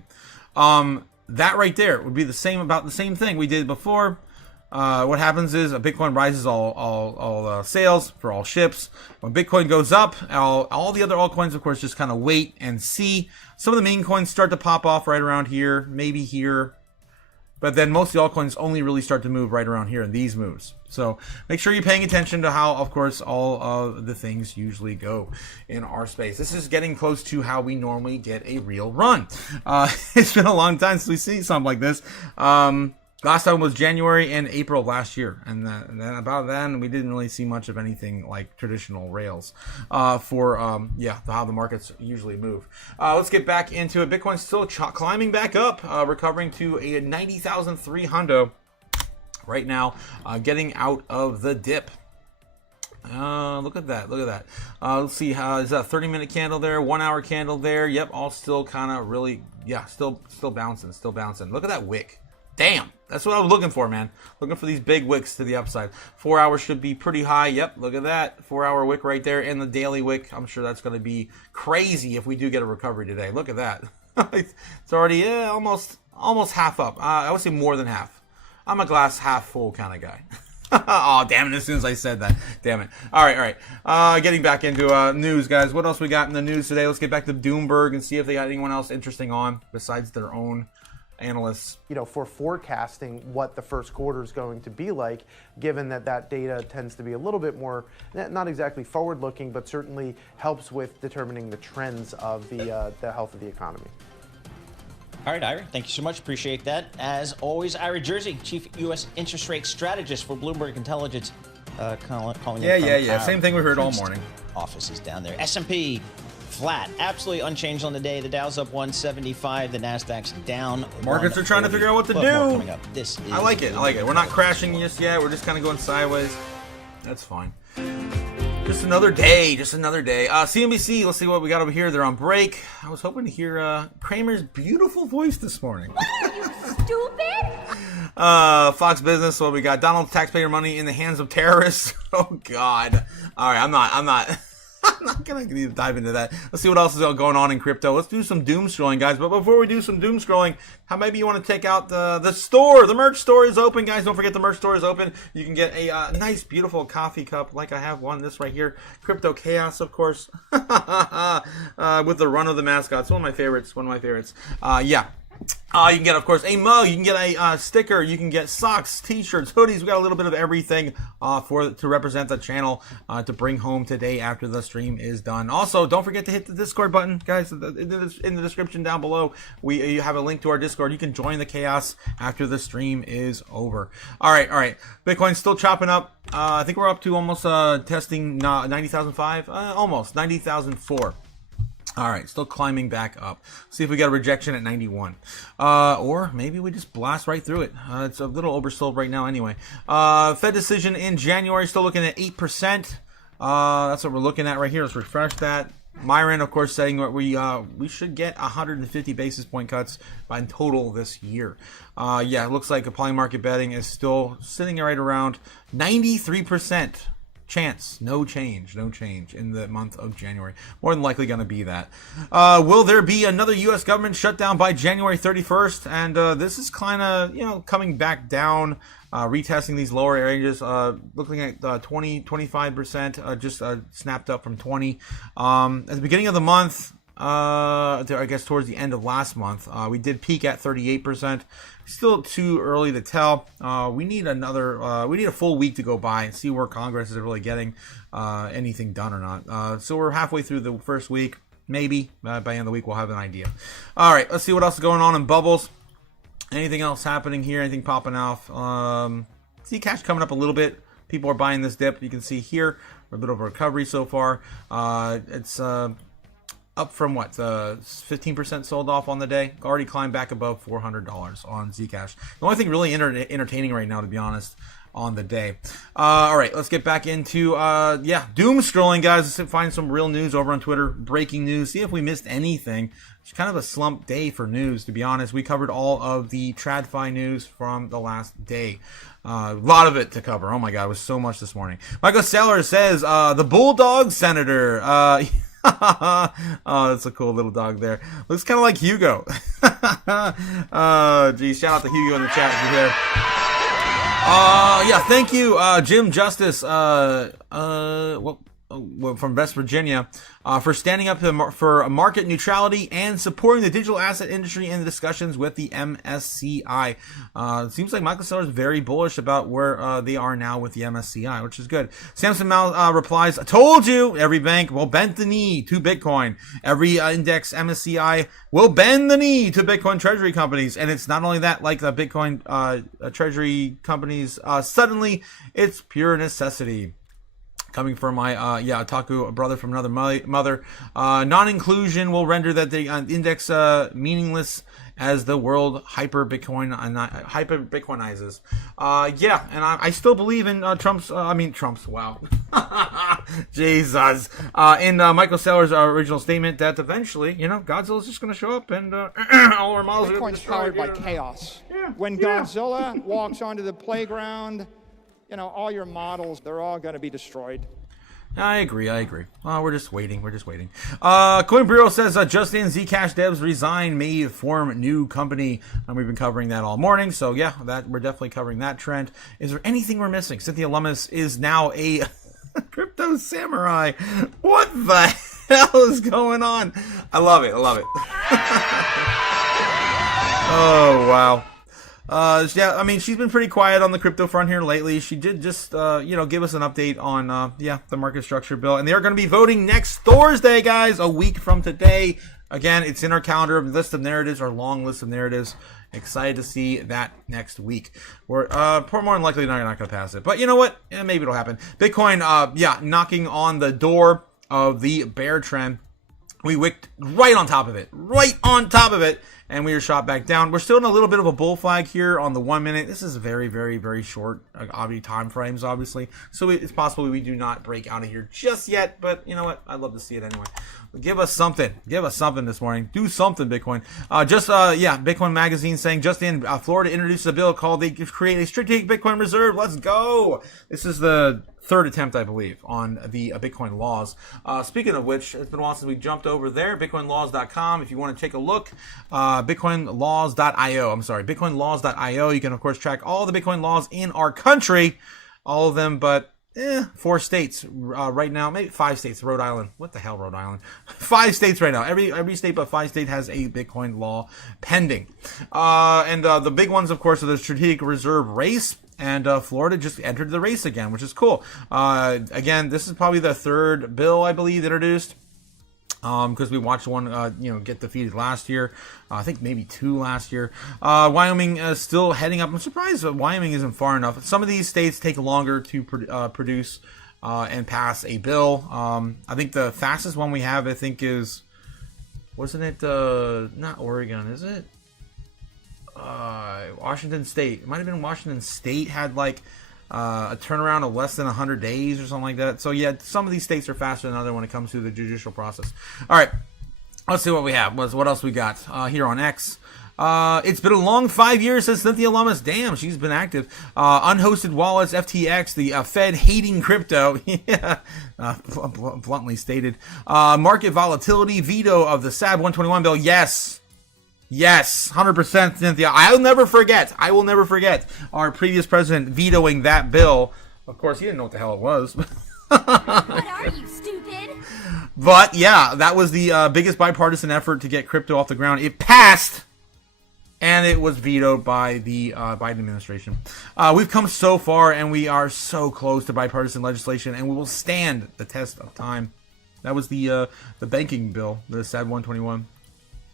That right there would be about the same thing we did before. What happens is Bitcoin rises all sales for all ships. When Bitcoin goes up, all the other altcoins, of course, just kind of wait and see. Some of the meme coins start to pop off right around here, maybe here. But then most of the altcoins only really start to move right around here in these moves. So make sure you're paying attention to how, of course, all of the things usually go in our space. This is getting close to how we normally get a real run. It's been a long time since we've seen something like this. Last time was January and April last year, and then about then we didn't really see much of anything like traditional rails for how the markets usually move. Let's get back into it. Bitcoin's still climbing back up, recovering to a 90,300 right now, getting out of the dip. Look at that. Let's see, is that a 30-minute candle there, 1 hour candle there? Yep, all still kind of really, still bouncing. Look at that wick. Damn, that's what I was looking for, man. Looking for these big wicks to the upside. 4 hours should be pretty high. Yep, look at that. 4 hour wick right there. And the daily wick, I'm sure that's going to be crazy if we do get a recovery today. Look at that. It's already almost half up. I would say more than half. I'm a glass half full kind of guy. Oh, damn it, as soon as I said that. Damn it. All right. Getting back into news, guys. What else we got in the news today? Let's get back to Doomberg and see if they got anyone else interesting on besides their own analysts. For forecasting what the first quarter is going to be like, given that data tends to be a little bit more, not exactly forward-looking, but certainly helps with determining the trends of the health of the economy. All right, Ira, thank you so much. Appreciate that. As always, Ira Jersey, Chief U.S. Interest Rate Strategist for Bloomberg Intelligence, calling in. Yeah. Same thing we heard all morning. Offices down there. S&P flat, absolutely unchanged on the day. The Dow's up 175. The Nasdaq's down. Markets are trying to figure out what to do. Coming up. I like it. We're not crashing just yet. We're just kind of going sideways. That's fine. Just another day. CNBC, let's see what we got over here. They're on break. I was hoping to hear Kramer's beautiful voice this morning. What, you stupid? Fox Business, what we got? Donald taxpayer money in the hands of terrorists. Oh, God. All right, I'm not going to dive into that. Let's see what else is going on in crypto. Let's do some doom scrolling, guys. But before we do some doom scrolling, how maybe you want to take out the store. The merch store is open, guys. Don't forget the merch store is open. You can get a nice, beautiful coffee cup like I have one. This right here. Crypto Chaos, of course. With the run of the mascot. It's one of my favorites. You can get, of course, a mug. You can get a sticker. You can get socks, t-shirts, hoodies. We got a little bit of everything to represent the channel to bring home today after the stream is done. Also, don't forget to hit the Discord button, guys. In the description down below, you have a link to our Discord. You can join the chaos after the stream is over. All right. Bitcoin's still chopping up. I think we're up to almost testing 90,005. Almost 90,004. All right, still climbing back up. See if we got a rejection at 91. Or maybe we just blast right through it. It's a little oversold right now anyway. Fed decision in January, still looking at 8%. That's what we're looking at right here. Let's refresh that. Myron, of course, saying that we should get 150 basis point cuts in total this year. Yeah, it looks like applying market betting is still sitting right around 93%. Chance, no change in the month of January. More than likely going to be that. Will there be another U.S. government shutdown by January 31st? And this is kind of, coming back down, retesting these lower ranges, looking at 25%, just snapped up from 20. At the beginning of the month, I guess towards the end of last month, we did peak at 38%. Still too early to tell. We need a full week to go by and see where Congress is really getting anything done or not. So we're halfway through the first week. Maybe by the end of the week we'll have an idea. All right, let's see what else is going on in bubbles. Anything else happening here? Anything popping off? Zcash coming up a little bit. People are buying this dip. You can see here a bit of a recovery so far. It's up from 15% sold off on the day. Already climbed back above $400 on Zcash. The only thing really entertaining right now, to be honest, on the day. All right, let's get back into doom scrolling, guys. Let's find some real news over on Twitter. Breaking news. See if we missed anything. It's kind of a slump day for news, to be honest. We covered all of the TradFi news from the last day. A lot of it to cover. Oh my God, it was so much this morning. Michael Saylor says the Bulldog Senator. Oh, that's a cool little dog there. Looks kind of like Hugo. Geez, shout out to Hugo in the chat if you're here. Thank you, Jim Justice, from West Virginia, for standing up for market neutrality and supporting the digital asset industry in the discussions with the MSCI. It seems like Michael Saylor is very bullish about where they are now with the MSCI, which is good. Samson Mal replies, I told you, every bank will bend the knee to Bitcoin. Every index MSCI will bend the knee to Bitcoin treasury companies. And it's not only that, like the Bitcoin treasury companies, suddenly it's pure necessity. Coming from my otaku brother from another mother, non-inclusion will render that the index meaningless as the world hyper Bitcoinizes. And I still believe in Trump's. Wow, Jesus. In Michael Saylor's original statement that eventually, Godzilla's just going to show up and all our models. Bitcoin's powered by chaos. When Godzilla walks onto the playground, all your models, they're all going to be destroyed. I agree. We're just waiting. Coin Bureau says Justin Zcash devs resign, may form new company. And we've been covering that all morning. So yeah, we're definitely covering that trend. Is there anything we're missing? Cynthia Lummis is now a crypto samurai. What the hell is going on? I love it. Oh, wow. She's been pretty quiet on the crypto front here lately. She did just, give us an update on, the market structure bill. And they're going to be voting next Thursday, guys, a week from today. Again, it's in our calendar, list of narratives, our long list of narratives. Excited to see that next week. We're, more than likely not going to pass it. But you know what? Maybe it'll happen. Bitcoin, knocking on the door of the bear trend. We wicked right on top of it. And we are shot back down. We're still in a little bit of a bull flag here on the 1 minute. This is very, very, very short time frames, obviously. So it's possible we do not break out of here just yet. But you know what? I'd love to see it anyway. Give us something this morning. Do something, Bitcoin. Bitcoin Magazine saying just in Florida introduces a bill called they create a strategic Bitcoin reserve. Let's go. This is the third attempt, I believe, on the Bitcoin laws. Speaking of which, it's been a while since we jumped over there. BitcoinLaws.com. If you want to take a look, BitcoinLaws.io. BitcoinLaws.io. You can, of course, track all the Bitcoin laws in our country. All of them, but 4 states right now. Maybe 5 states. Rhode Island. What the hell, Rhode Island? 5 states right now. Every state but 5 states has a Bitcoin law pending. And the big ones, of course, are the strategic reserve race. And Florida just entered the race again, which is cool. Again, this is probably the third bill, I believe, introduced. Because we watched one, get defeated last year. I think maybe 2 last year. Wyoming is still heading up. I'm surprised that Wyoming isn't far enough. Some of these states take longer to produce and pass a bill. I think the fastest one we have, is Wasn't it not Oregon? Is it Washington State? It might have been Washington State had like a turnaround of less than 100 days or something like that. So yeah, some of these states are faster than others when it comes to the judicial process. All right, let's see what we have. What else we got here on X? It's been a long 5 years since Cynthia Lummis. Damn, she's been active. Unhosted wallets, FTX, the Fed hating crypto. Yeah, bluntly stated. Market volatility, veto of the SAB 121 bill. Yes, 100%, Cynthia. I will never forget our previous president vetoing that bill. Of course, he didn't know what the hell it was. What are you, stupid? But yeah, that was the biggest bipartisan effort to get crypto off the ground. It passed. And it was vetoed by the Biden administration. We've come so far, and we are so close to bipartisan legislation, and we will stand the test of time. That was the banking bill, the SAB 121.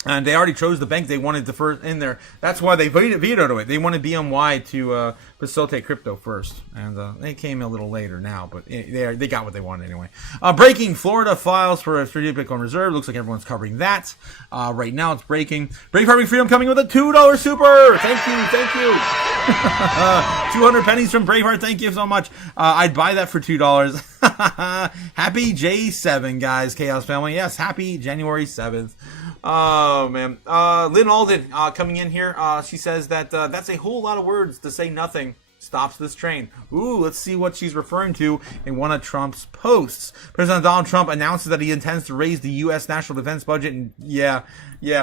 And they already chose the bank they wanted the first in there. That's why they vetoed it. They wanted BNY to facilitate crypto first. And they came a little later now, but they got what they wanted anyway. Breaking, Florida files for a strategic Bitcoin reserve. Looks like everyone's covering that. Right now it's breaking. Brave Farming Freedom coming with a $2 super. Thank you. 200 pennies from Braveheart. Thank you so much. I'd buy that for $2. Happy J7, guys. Chaos family. Yes, happy January 7th. Oh, man. Lynn Alden coming in here. She says that that's a whole lot of words to say nothing stops this train. Ooh, let's see what she's referring to in one of Trump's posts. President Donald Trump announces that he intends to raise the U.S. national defense budget. And yeah. We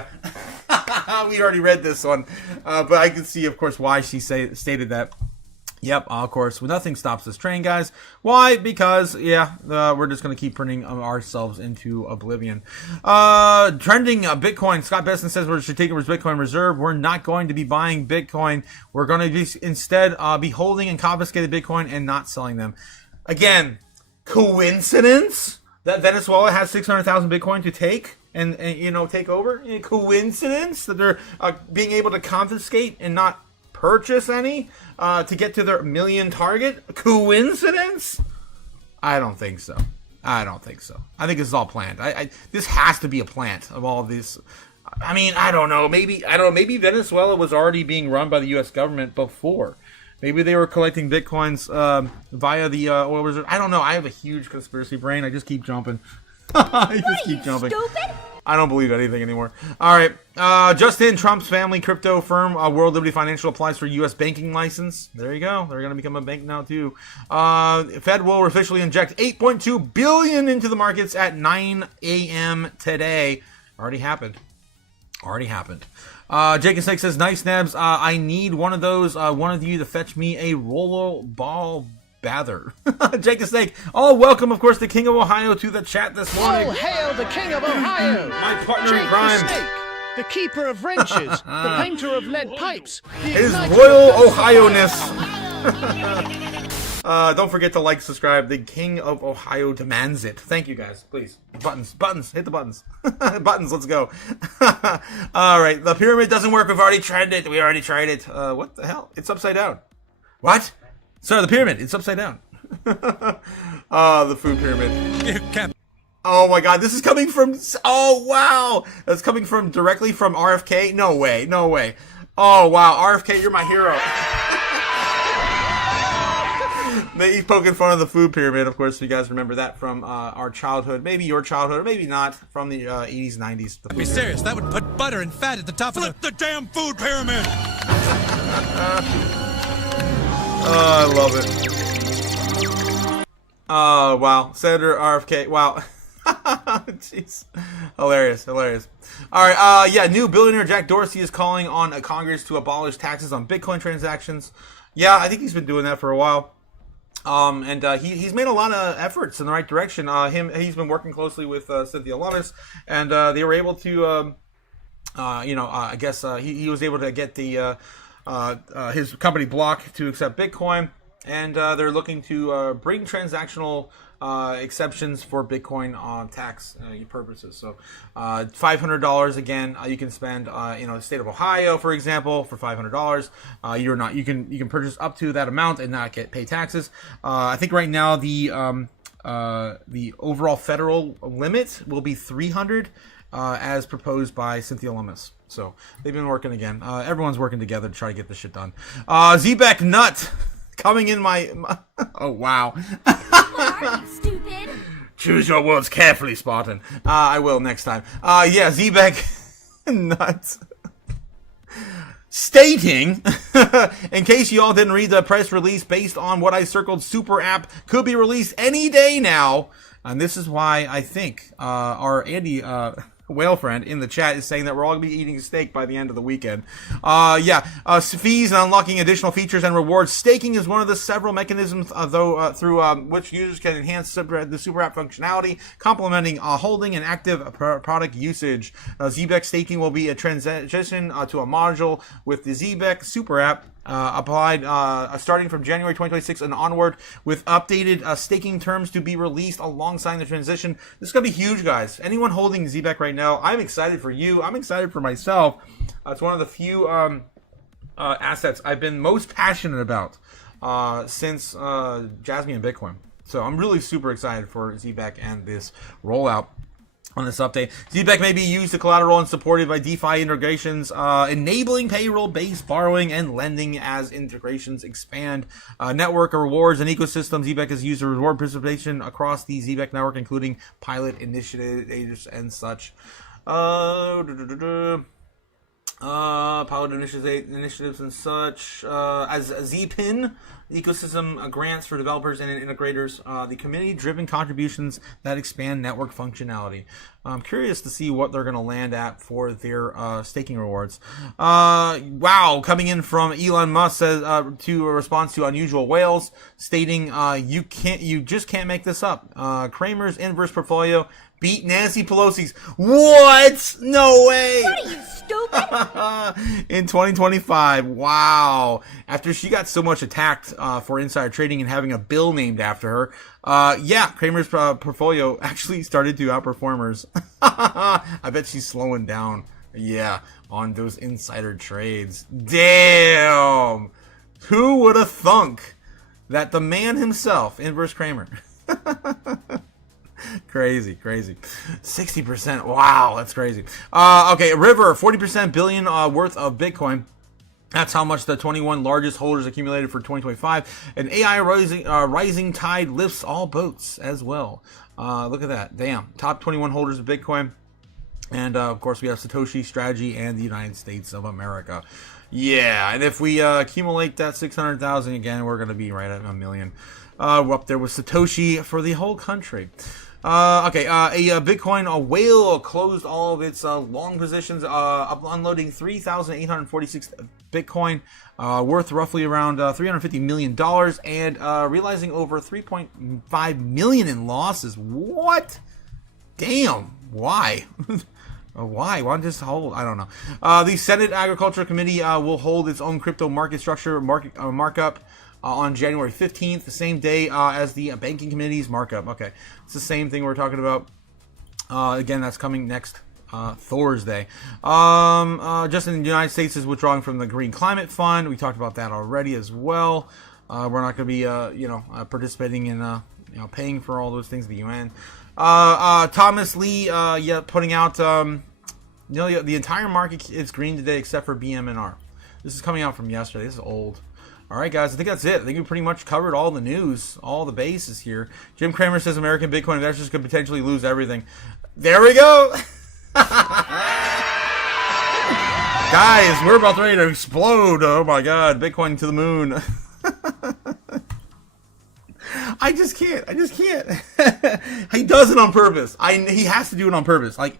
already read this one. But I can see, of course, why she stated that. Yep, of course. Nothing stops this train, guys. Why? Because, we're just going to keep printing ourselves into oblivion. Trending Bitcoin. Scott Besson says we should take over Bitcoin reserve. We're not going to be buying Bitcoin. We're going to be instead be holding and confiscated Bitcoin and not selling them. Again, coincidence that Venezuela has 600,000 Bitcoin to take and take over? Coincidence that they're being able to confiscate and not purchase any to get to their million target? Coincidence? I don't think so. I think this is all planned. This has to be a plant of all this. I mean, I don't know. Maybe Venezuela was already being run by the U.S. government before. Maybe they were collecting Bitcoins via the oil reserve. I don't know. I have a huge conspiracy brain. I just keep jumping. Stupid? I don't believe anything anymore. All right. Just in, Trump's family crypto firm, World Liberty Financial, applies for U.S. banking license. There you go. They're going to become a bank now, too. Fed will officially inject $8.2 billion into the markets at 9 a.m. today. Already happened. Jake Snake says, nice, Nebs. I need one of those. One of you to fetch me a rollerball bather. Jake Snake. Oh, welcome, of course, the King of Ohio to the chat this morning. Oh, hail the King of Ohio! My partner Jake in crime. Snake, the keeper of wrenches, the painter of lead pipes. His Royal Ohio-ness. Don't forget to like, subscribe. The King of Ohio demands it. Thank you, guys. Please. Buttons. Hit the buttons. Buttons, let's go. All right. The pyramid doesn't work. We've already tried it. What the hell? It's upside down. What? Sir, the pyramid. It's upside down. The food pyramid. Oh my God, this is coming from... Oh, wow. That's coming directly from RFK? No way. Oh, wow. RFK, you're my hero. He's poking fun of the food pyramid, of course. You guys remember that from our childhood. Maybe your childhood, or maybe not, from the 80s, 90s. Be serious, that would put butter and fat at the top of the damn food pyramid. Oh, I love it. Oh, wow. Senator RFK. Wow. Jeez. Hilarious. All right. New billionaire Jack Dorsey is calling on Congress to abolish taxes on Bitcoin transactions. Yeah, I think he's been doing that for a while. He's made a lot of efforts in the right direction. He's been working closely with Cynthia Lummis, and they were able to, I guess he was able to get the his company Block to accept Bitcoin, and they're looking to bring transactional exceptions for Bitcoin tax purposes. So $500 again, you can spend in the state of Ohio, for example, for $500. You can purchase up to that amount and not pay taxes. I think right now the overall federal limit will be $300. as proposed by Cynthia Lummis. So they've been working again. Everyone's working together to try to get this shit done. Zbeck Nut coming in my oh wow. Are you stupid? Choose your words carefully, Spartan. I will next time. Yeah, Zbeck Nut. Stating, in case you all didn't read the press release, based on what I circled, Super App could be released any day now. And this is why I think our Andy whale friend in the chat is saying that we're all going to be eating steak by the end of the weekend. Fees and unlocking additional features and rewards. Staking is one of the several mechanisms, through which users can enhance the Super App functionality, complementing holding and active product usage. Zbeck staking will be a transition to a module with the Zbeck Super App. Applied starting from January 2026 and onward, with updated staking terms to be released alongside the transition. This is going to be huge, guys. Anyone holding Zbeck right now, I'm excited for you. I'm excited for myself. It's one of the few assets I've been most passionate about since Jasmine and Bitcoin. So I'm really super excited for Zbeck and this rollout. On this update, Zbeck may be used to collateral and supported by DeFi integrations, enabling payroll-based borrowing and lending as integrations expand. Network of rewards and ecosystems. Zbeck is used to reward participation across the Zbeck network, including pilot initiatives and such. Pilot initiatives and such, as Zpin ecosystem grants for developers and integrators, the community-driven contributions that expand network functionality. I'm curious to see what they're going to land at for their staking rewards. Wow, coming in from Elon Musk says to a response to Unusual Whales, stating, "You just can't make this up. Cramer's inverse portfolio beat Nancy Pelosi's." What? No way. What are you, stupid? In 2025. Wow. After she got so much attacked for insider trading and having a bill named after her, Cramer's portfolio actually started to outperform hers. I bet she's slowing down. Yeah, on those insider trades. Damn. Who would have thunk that the man himself, Inverse Kramer. Crazy. 60%. Wow, that's crazy. Okay, River, 40% billion worth of Bitcoin. That's how much the 21 largest holders accumulated for 2025. An AI rising tide lifts all boats as well. Look at that. Damn. Top 21 holders of Bitcoin. And, of course, we have Satoshi, Strategy, and the United States of America. Yeah, and if we accumulate that 600,000 again, we're going to be right at 1 million. We're up there with Satoshi for the whole country. A Bitcoin whale closed all of its long positions, unloading 3,846 Bitcoin, worth roughly around $350 million, and realizing over 3.5 million in losses. What? Damn. Why? Why? Why just hold? I don't know. The Senate Agriculture Committee will hold its own crypto market structure markup on January 15th, the same day as the Banking Committee's markup. Okay, it's the same thing we're talking about. Again, that's coming next Thursday. Just in the United States is withdrawing from the Green Climate Fund. We talked about that already as well. We're not going to be, participating in, paying for all those things. The UN. Thomas Lee, putting out, the entire market is green today except for BMNR. This is coming out from yesterday. This is old. All right, guys, I think that's it. I think we pretty much covered all the news, all the bases here. Jim Cramer says American Bitcoin investors could potentially lose everything. There we go. Guys, we're about ready to explode. Oh, my God. Bitcoin to the moon. I just can't. He does it on purpose. He has to do it on purpose. Like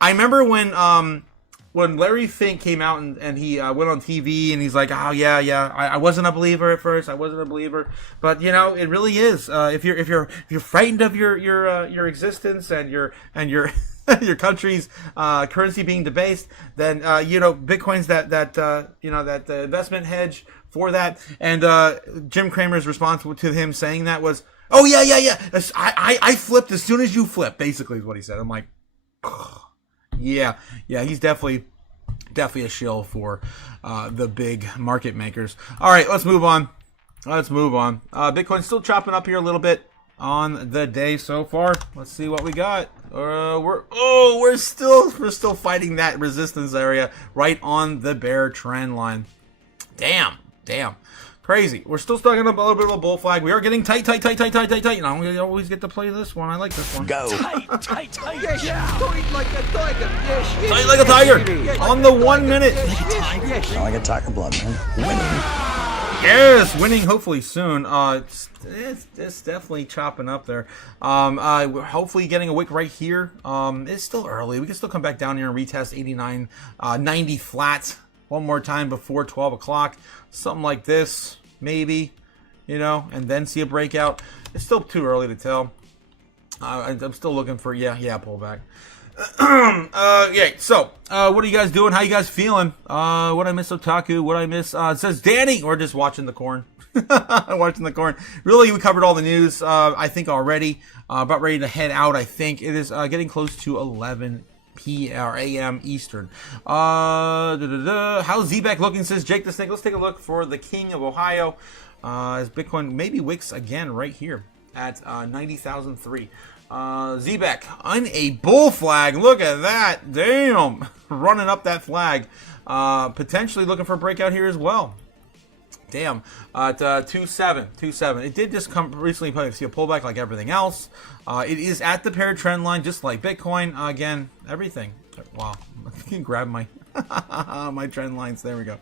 I remember when Larry Fink came out and he went on TV and he's like, oh yeah, I wasn't a believer at first. I wasn't a believer, but it really is. If you're frightened of your existence and your your country's currency being debased, then Bitcoin's that investment hedge for that. And Jim Cramer's response to him saying that was, oh yeah. I flipped as soon as you flipped. Basically, is what he said. I'm like. Yeah, he's definitely a shill for the big market makers. All right, let's move on. Bitcoin's still chopping up here a little bit. on the day so far. Let's see what we got. We're still fighting that resistance area right on the bear trend line. Damn. Crazy. We're still stuck in a little bit of a bull flag. We are getting tight. And we always get to play this one. I like this one. Go. Tight. Yes, tight like a tiger. Yes. Tight like a tiger. On the 1 minute. Yes. Like a tiger blood, man. Winning. Yes, winning hopefully soon. It's definitely chopping up there. We're hopefully getting a wick right here. It's still early. We can still come back down here and retest 89, 90 flat one more time before 12 o'clock. Something like this, maybe, and then see a breakout. It's still too early to tell. I'm still looking for, pullback. So, what are you guys doing? How you guys feeling? What I miss Otaku? What I miss? It says Danny. We're just watching the corn. Watching the corn. Really, we covered all the news, I think, already. About ready to head out, I think. It is getting close to 11 a.m. Eastern. How's ZBAC looking, says Jake the Snake. Let's take a look for the King of Ohio. As Bitcoin maybe wicks again right here at 90,003. ZBAC on a bull flag. Look at that. Damn. Running up that flag. Potentially looking for a breakout here as well. Damn. At 2.7. It did just come recently see a pullback like everything else. It is at the pair trend line, just like Bitcoin. Again, everything. Wow. I can grab my my trend lines. There we go.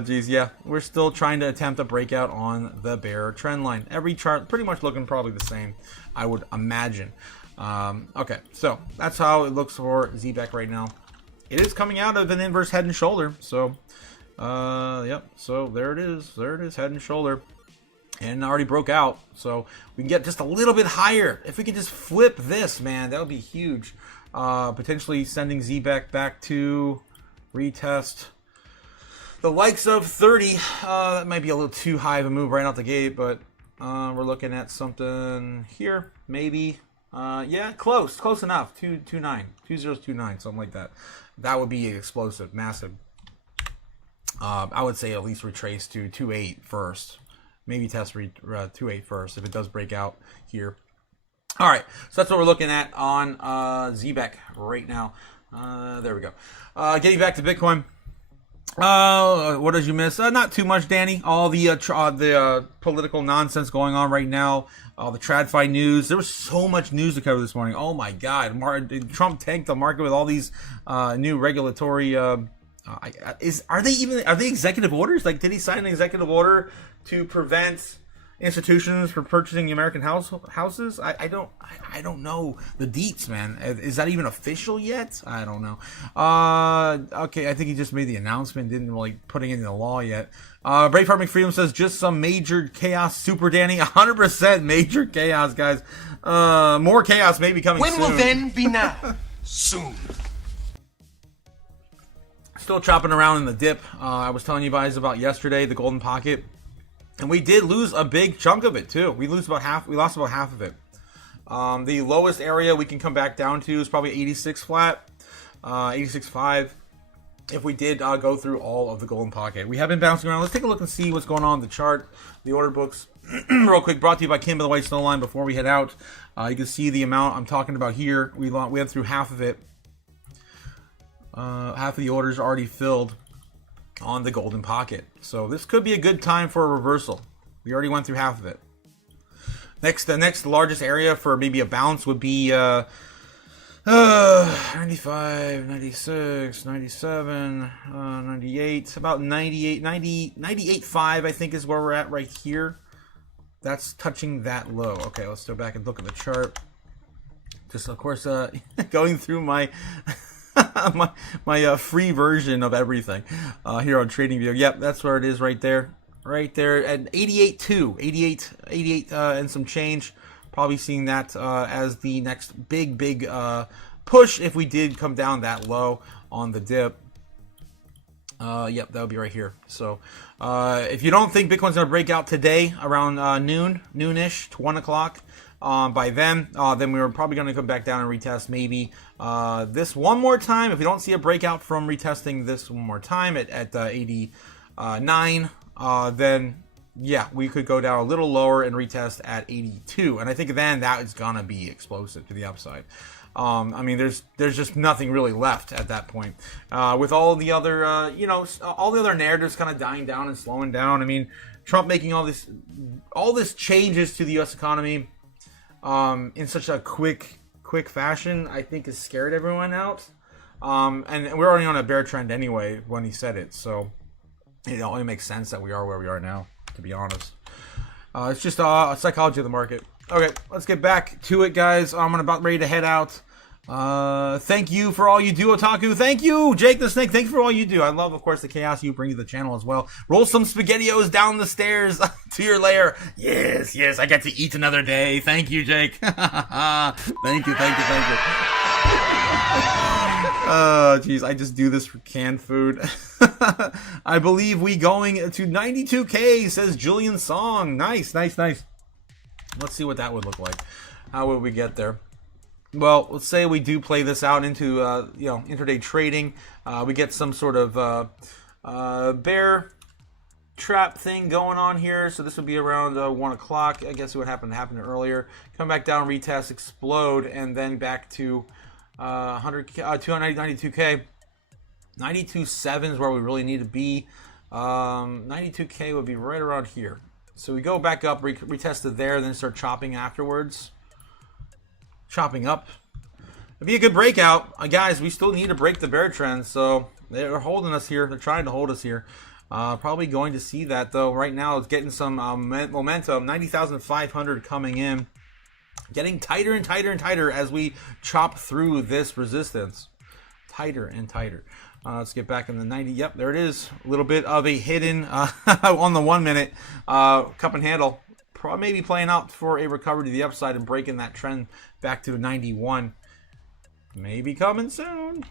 Geez, yeah. We're still trying to attempt a breakout on the bear trend line. Every chart pretty much looking probably the same, I would imagine. Okay, so that's how it looks for ZBAC right now. It is coming out of an inverse head and shoulder. So, yep. So there it is. Head and shoulder. And already broke out. So we can get just a little bit higher. If we can just flip this, man, that would be huge. Potentially sending ZBAC back to retest the likes of 30. That might be a little too high of a move right out the gate, but we're looking at something here, maybe. Yeah, close enough. 2029, something like that. That would be explosive, massive. I would say at least retrace to 2.8 first. Maybe test 2.8 first if it does break out here. All right, so that's what we're looking at on ZBAC right now. There we go. Getting back to Bitcoin. What did you miss? Not too much, Danny. All the political nonsense going on right now. All the TradFi news. There was so much news to cover this morning. Oh my God! Trump tanked the market with all these new regulatory. Are they executive orders? Like, did he sign an executive order to prevent institutions from purchasing American houses? I don't know the deets, man. Is that even official yet? I don't know. Okay, I think he just made the announcement, didn't really put it into the law yet. Braveheart McFreedom says just some major chaos, super Danny. 100% major chaos, guys. More chaos may be coming soon. When will then be now? Soon. Still chopping around in the dip. I was telling you guys about yesterday, the golden pocket. And we did lose a big chunk of it too. We lost about half of it. The lowest area we can come back down to is probably 86 flat, 86.5. If we did go through all of the golden pocket, we have been bouncing around. Let's take a look and see what's going on in the chart, the order books, real quick. Brought to you by Kim of the White Snow Line. Before we head out, you can see the amount I'm talking about here. We went through half of it. Half of the orders are already filled on the golden pocket, so this could be a good time for a reversal. We already went through half of it. The next largest area for maybe a bounce would be 95, 96, 97, 98, about 98, 90, 98.5, I think is where we're at right here. That's touching that low. Okay, let's go back and look at the chart. Just, of course, going through my my free version of everything here on TradingView. Yep, that's where it is right there at 88 and some change. Probably seeing that as the next big push if we did come down that low on the dip. Yep, that would be right here. So if you don't think Bitcoin's going to break out today around noonish to 1 o'clock, by then we were probably going to come back down and retest maybe this one more time. If we don't see a breakout from retesting this one more time at 89, then yeah, we could go down a little lower and retest at 82, and I think then that is gonna be explosive to the upside. I mean, there's just nothing really left at that point. With all the other, all the other narratives kind of dying down and slowing down. I mean, Trump making all this changes to the U.S. economy in such a quick fashion, I think has scared everyone out. And we're already on a bear trend anyway when he said it, so it only makes sense that we are where we are now, to be honest. It's just psychology of the market. Okay, let's get back to it, guys. I'm about ready to head out. Thank you for all you do, Otaku. Thank you, Jake the Snake. Thank you for all you do. I love, of course, the chaos you bring to the channel as well. Roll some SpaghettiOs down the stairs to your lair. Yes, I get to eat another day. Thank you, Jake. Thank you. Oh, jeez, I just do this for canned food. I believe we going to 92K, says Julian Song. Nice. Let's see what that would look like. How would we get there? Well, let's say we do play this out into, intraday trading. We get some sort of bear trap thing going on here. So this would be around 1 o'clock. I guess what happened earlier. Come back down, retest, explode, and then back to 292K. 92.7 is where we really need to be. 92K would be right around here. So we go back up, retest it there, then start chopping afterwards. Chopping up. It'd be a good breakout. Guys, we still need to break the bear trend, so they're holding us here. They're trying to hold us here. Probably going to see that, though. Right now, it's getting some momentum. 90,500 coming in. Getting tighter and tighter as we chop through this resistance. Tighter and tighter. Let's get back in the 90. Yep, there it is. A little bit of a hidden on the 1 minute cup and handle. Maybe playing out for a recovery to the upside and breaking that trend back to 91. Maybe coming soon.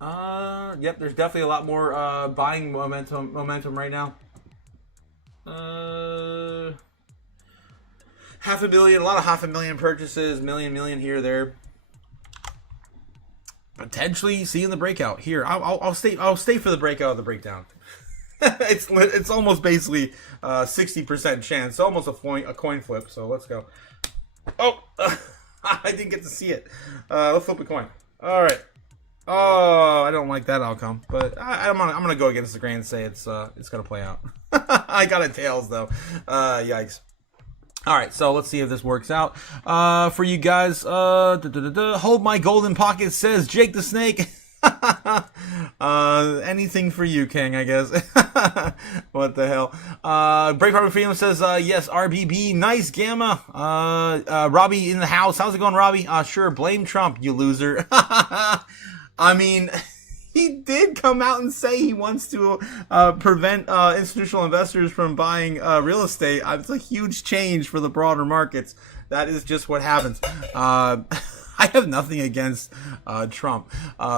Yep, there's definitely a lot more buying momentum right now. $500,000, a lot of $500,000 purchases, million here, there. Potentially seeing the breakout here. I'll stay for the breakout of the breakdown. It's almost basically 60% chance, almost a coin flip. So let's go. Oh, I didn't get to see it. Let's flip a coin. All right. Oh, I don't like that outcome, but I'm gonna go against the grain and say it's gonna play out. I got a tails though. Yikes. All right, so let's see if this works out for you guys. Hold my golden pocket, says Jake the Snake. Anything for you, King, I guess. What the hell? Braveheart Freedom says, yes, RBB, nice, Gamma. Robbie in the house. How's it going, Robbie? Sure, blame Trump, you loser. I mean, he did come out and say he wants to prevent institutional investors from buying real estate. It's a huge change for the broader markets. That is just what happens. I have nothing against Trump,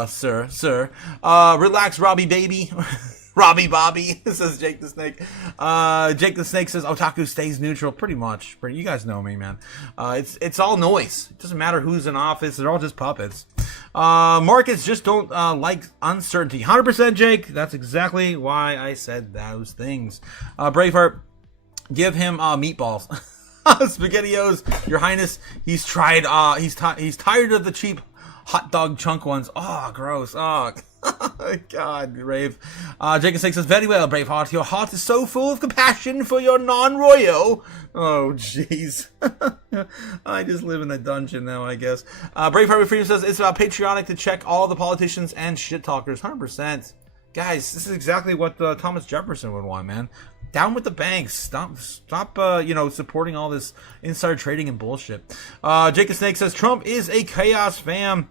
sir. Relax, Robbie baby. Robbie Bobby, says Jake the Snake. Jake the Snake says Otaku stays neutral. Pretty much. You guys know me, man. It's all noise. It doesn't matter who's in office. They're all just puppets. Markets just don't like uncertainty. 100%, Jake. That's exactly why I said those things. Braveheart, give him meatballs. SpaghettiOs, Your Highness. He's tried. He's tired of the cheap hot dog chunk ones. Oh, gross. Oh, God, Brave. Jacob Six says, very well, Braveheart. Your heart is so full of compassion for your non-royal. Oh, jeez. I just live in a dungeon now, I guess. Braveheart Freedom says, it's patriotic to check all the politicians and shit talkers. 100%. Guys, this is exactly what Thomas Jefferson would want, man. Down with the banks. Stop, supporting all this insider trading and bullshit. Jacob Snake says, Trump is a chaos fam.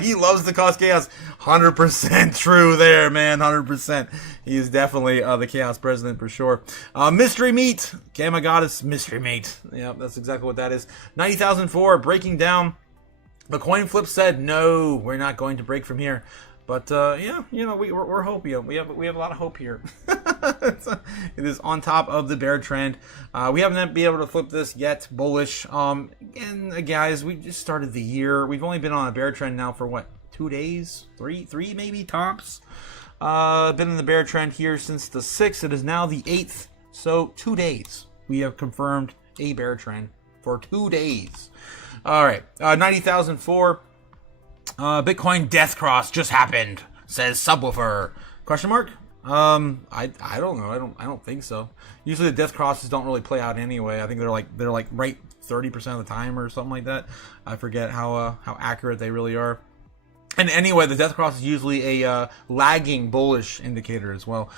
He loves to cause chaos. 100% true there, man. 100%. He is definitely the chaos president for sure. Mystery Meat. Gamma Goddess, Mystery Meat. Yeah, that's exactly what that is. 90,004, breaking down. The coin flip said, no, we're not going to break from here. But we're hoping. We have a lot of hope here. It is on top of the bear trend. We haven't been able to flip this yet. Bullish. And guys, we just started the year. We've only been on a bear trend now for what? 2 days? Three maybe tops. Been in the bear trend here since the 6th. It is now the 8th. So 2 days. We have confirmed a bear trend for 2 days. All right. 90,004. Bitcoin death cross just happened, says Subwoofer. Question mark? I don't know. I don't think so. Usually the death crosses don't really play out anyway. I think they're like right 30% of the time or something like that. I forget how accurate they really are. And anyway, the death cross is usually a lagging bullish indicator as well.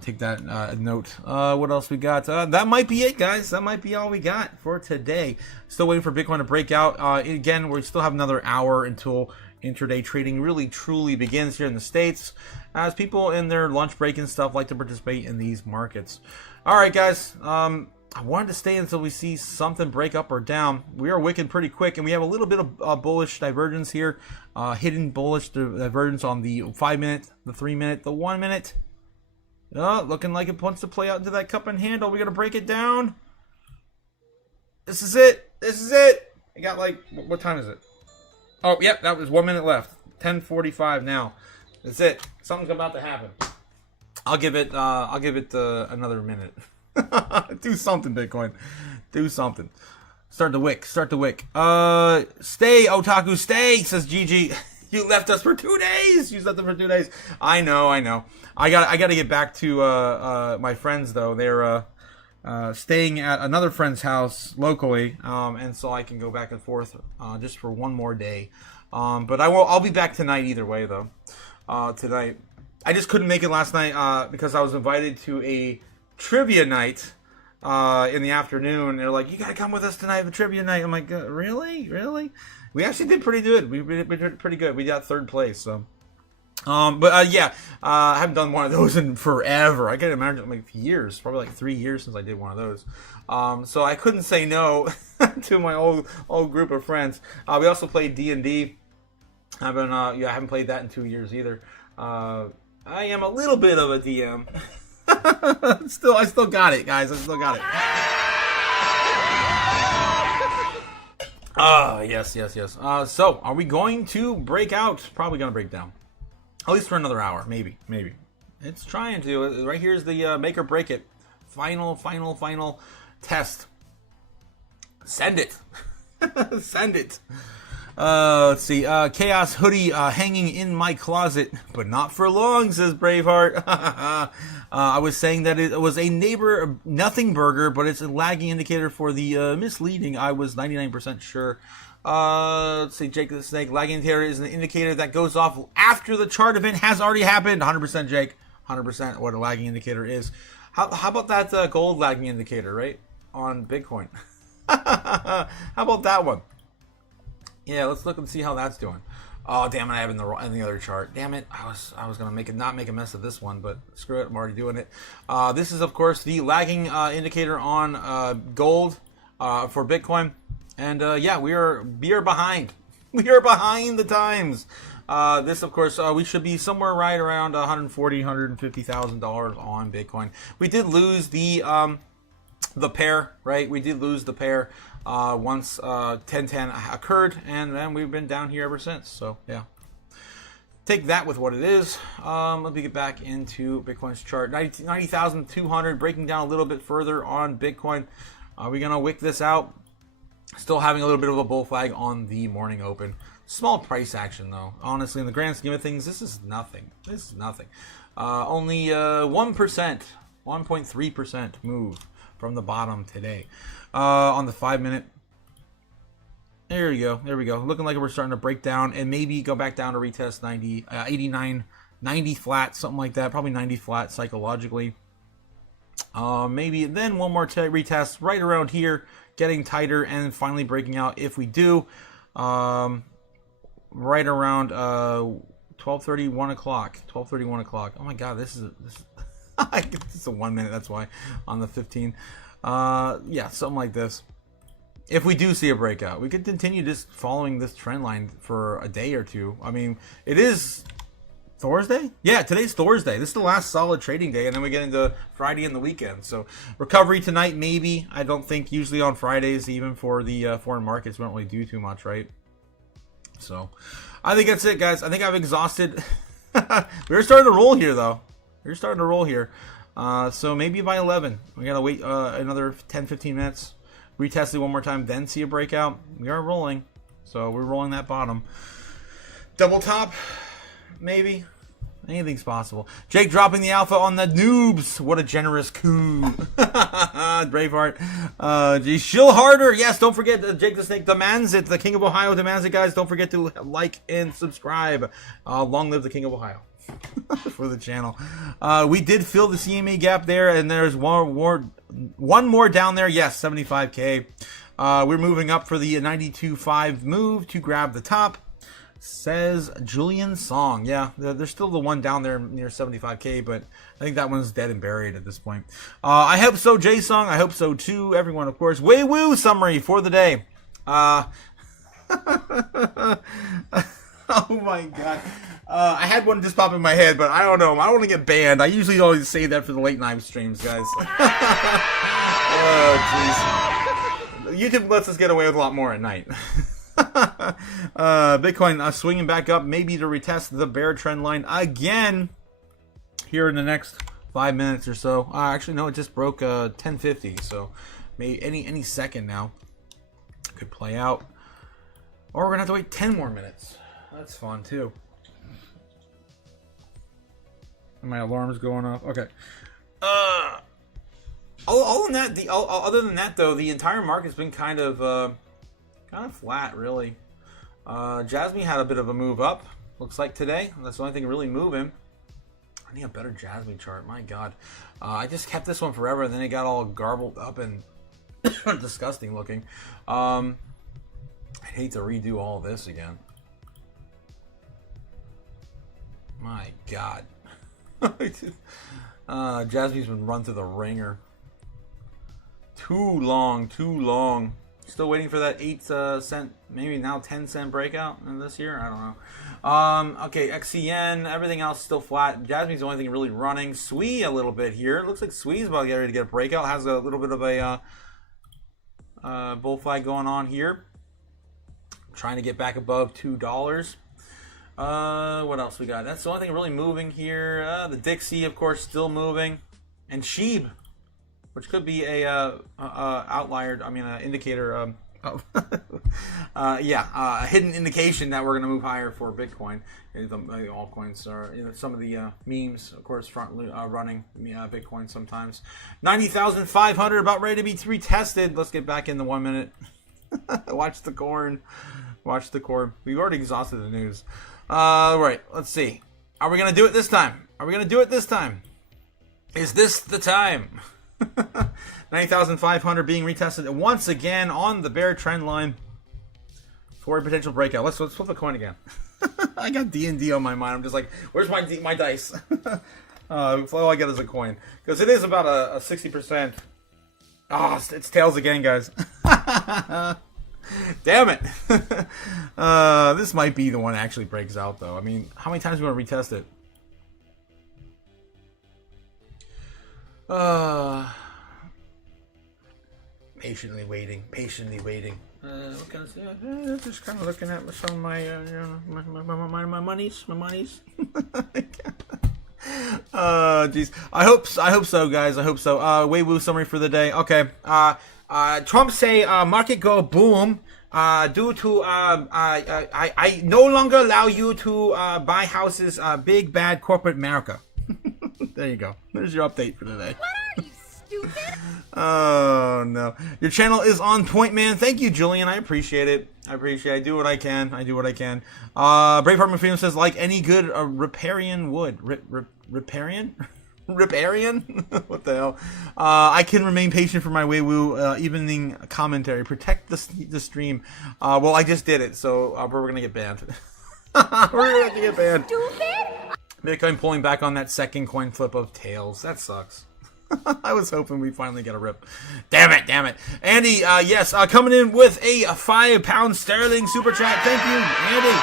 Take that note. What else we got? That might be it, guys. That might be all we got for today. Still waiting for Bitcoin to break out. Again, we still have another hour until intraday trading really truly begins here in the States, as people in their lunch break and stuff like to participate in these markets. All right, guys. I wanted to stay until we see something break up or down. We are wicking pretty quick, and we have a little bit of bullish divergence here. Hidden bullish divergence on the 5 minute, the 3 minute, the 1 minute. Looking like it wants to play out into that cup and handle. We're going to break it down. This is it. This is it. I got like, what time is it? Oh, yep, that was 1 minute left. 10:45 now. That's it. Something's about to happen. I'll give it another minute. Do something, Bitcoin. Do something. Start the wick. Start the wick. Stay, Otaku, stay, says GG. You left us for 2 days. You left them for 2 days. I know. I got to get back to my friends though. They're staying at another friend's house locally, and so I can go back and forth just for one more day. But I'll be back tonight either way though. Tonight, I just couldn't make it last night because I was invited to a trivia night in the afternoon. They're like, you gotta come with us tonight for trivia night. I'm like, really? We actually did pretty good. We did pretty good. We got 3rd place. So, I haven't done one of those in forever. I can't imagine, like years, probably like 3 years since I did one of those. So I couldn't say no to my old group of friends. We also played D&D. I haven't played that in 2 years either. I am a little bit of a DM. I still got it, guys. I still got it. Yes. So, are we going to break out? Probably going to break down. At least for another hour. Maybe. It's trying to. Right here's the make or break it. Final test. Send it. Send it. Let's see. Chaos hoodie hanging in my closet, but not for long, says Braveheart. I was saying that it was a neighbor nothing burger, but it's a lagging indicator for the misleading. I was 99% sure. Let's see. Jake the Snake. Lagging indicator is an indicator that goes off after the chart event has already happened. 100% Jake. 100% what a lagging indicator is. How about that gold lagging indicator, right? On Bitcoin. How about that one? Yeah, let's look and see how that's doing. Oh, damn it, I have in the other chart. Damn it, I was gonna not make a mess of this one, but screw it, I'm already doing it. This is, of course, the lagging indicator on gold for Bitcoin, and we are behind. We are behind the times. This, of course, we should be somewhere right around $150,000 on Bitcoin. We did lose the pair, right? We did lose the pair. Once 1010 occurred, and then we've been down here ever since. So yeah, take that with what it is. Let me get back into Bitcoin's chart. 90,200, breaking down a little bit further on Bitcoin. Are we gonna wick this out? Still having a little bit of a bull flag on the morning open. Small price action though. Honestly, in the grand scheme of things, this is nothing. Only 1%, 1.3% move from the bottom today. On the 5 minute. There we go. Looking like we're starting to break down and maybe go back down to retest 89, 90 flat, something like that. Probably 90 flat psychologically. Maybe then one more retest right around here, getting tighter and finally breaking out if we do. Right around 12:30, 1 o'clock. 12:30, 1 o'clock. Oh my God, this is a 1 minute. That's why on the 15. Something like this. If we do see a breakout, we could continue just following this trend line for a day or two. I mean, it is Thursday? Yeah, today's Thursday. This is the last solid trading day, and then we get into Friday and the weekend. So recovery tonight, maybe. I don't think usually on Fridays, even for the foreign markets, we don't really do too much, right? So I think that's it, guys. I think I've exhausted We're starting to roll here, though. So maybe by 11. We got to wait another 10, 15 minutes. Retest it one more time, then see a breakout. We are rolling. So we're rolling that bottom. Double top, maybe. Anything's possible. Jake dropping the alpha on the noobs. What a generous coup. Braveheart. Gee, shill harder. Yes, don't forget, Jake the Snake demands it. The King of Ohio demands it, guys. Don't forget to like and subscribe. Long live the King of Ohio. For the channel. We did fill the CME gap there, and there's one more down there. Yes, 75K. We're moving up for the 92.5 move to grab the top. Says Julian Song. Yeah, there's still the one down there near 75K, but I think that one's dead and buried at this point. I hope so, J Song. I hope so too. Everyone, of course. Way woo summary for the day. Oh my god. I had one just pop in my head, but I don't know. I don't want to get banned. I usually always say that for the late night streams, guys. Oh, jeez. YouTube lets us get away with a lot more at night. Bitcoin swinging back up, maybe to retest the bear trend line again here in the next 5 minutes or so. Actually, no, it just broke 1050, so maybe any second now could play out. Or we're gonna have to wait 10 more minutes. That's fun too. My alarm's going off. Okay. Other than that, though, the entire market's been kind of flat, really. Jasmine had a bit of a move up, looks like today. That's the only thing really moving. I need a better Jasmine chart. My God, I just kept this one forever, and then it got all garbled up and disgusting looking. I hate to redo all this again. My God. Jasmine's been run through the ringer. Too long. Still waiting for that 8 cent, maybe now 10 cent breakout in this year. I don't know. Okay, XCN, everything else still flat. Jasmine's the only thing really running. Swee a little bit here. It looks like Swee's about to get ready to get a breakout. Has a little bit of a bull flag going on here. Trying to get back above $2. What else we got? That's the only thing really moving here. The Dixie, of course, still moving, and Sheeb, which could be a outlier. I mean, an indicator. A hidden indication that we're going to move higher for Bitcoin. The altcoins are, some of the memes, of course, running Bitcoin sometimes. 90,500, about ready to be retested. Let's get back in the 1 minute. Watch the corn. We've already exhausted the news. Right, let's see. Are we going to do it this time? Is this the time? 90,500 being retested once again on the bear trend line for a potential breakout. Let's flip the coin again. I got D&D on my mind. I'm just like, where's my dice? All I get is a coin. Because it is about a 60%. It's tails again, guys. Damn it. This might be the one that actually breaks out, though. I mean, how many times are we going to retest it? Patiently waiting. What can I say? Just kind of looking at some of my monies. Geez. I hope so, guys. I hope so. Weiwu summary for the day. Okay. Trump say market go boom due to I no longer allow you to buy houses. Big bad corporate America. There you go. There's your update for today. What are you, stupid? Oh no, your channel is on point, man. Thank you, Julian. I appreciate it. I do what I can. Braveheart McFreedom says, like any good riparian would. Riparian? What the hell? I can remain patient for my Weiwu evening commentary. Protect the stream. Well, I just did it, so we're gonna get banned. Stupid? Bitcoin pulling back on that second coin flip of tails. That sucks. I was hoping we'd finally get a rip. Damn it. Andy, yes, coming in with a £5 sterling super chat. Thank you, Andy.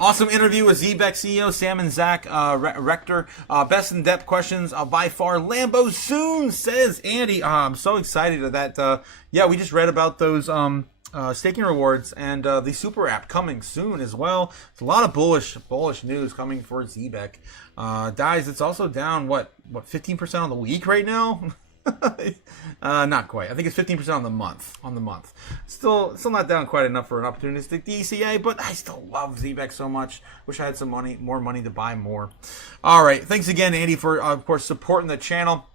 Awesome interview with Zbex CEO Sam and Zach Rector. Best in depth questions by far. Lambo soon, says Andy. I'm so excited at that. Yeah, we just read about those staking rewards, and the super app coming soon as well. There's a lot of bullish news coming for Zbeck. Guys, it's also down what 15% on the week right now. Not quite. I think it's 15% on the month. Still not down quite enough for an opportunistic DCA, but I still love Zbeck so much. Wish I had some more money to buy more. All right, thanks again, Andy, for of course supporting the channel.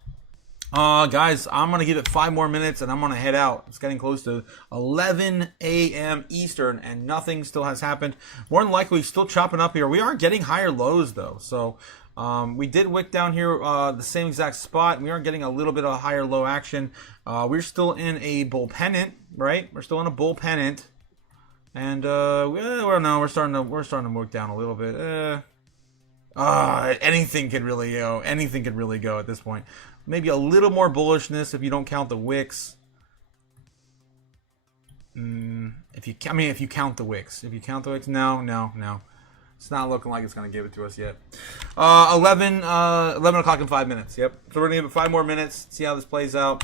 Guys, I'm going to give it 5 more minutes and I'm going to head out. It's getting close to 11 a.m. Eastern and nothing still has happened. More than likely, still chopping up here. We are getting higher lows though. So, we did wick down here, the same exact spot. We are getting a little bit of higher low action. We're still in a bull pennant, right? We're still in a bull pennant. And, we're starting to work down a little bit. Anything could really go. Anything could really go at this point. Maybe a little more bullishness if you don't count the wicks. If you count the wicks. No. It's not looking like it's going to give it to us yet. 11 o'clock in 5 minutes. Yep. So we're going to give it 5 more minutes. See how this plays out.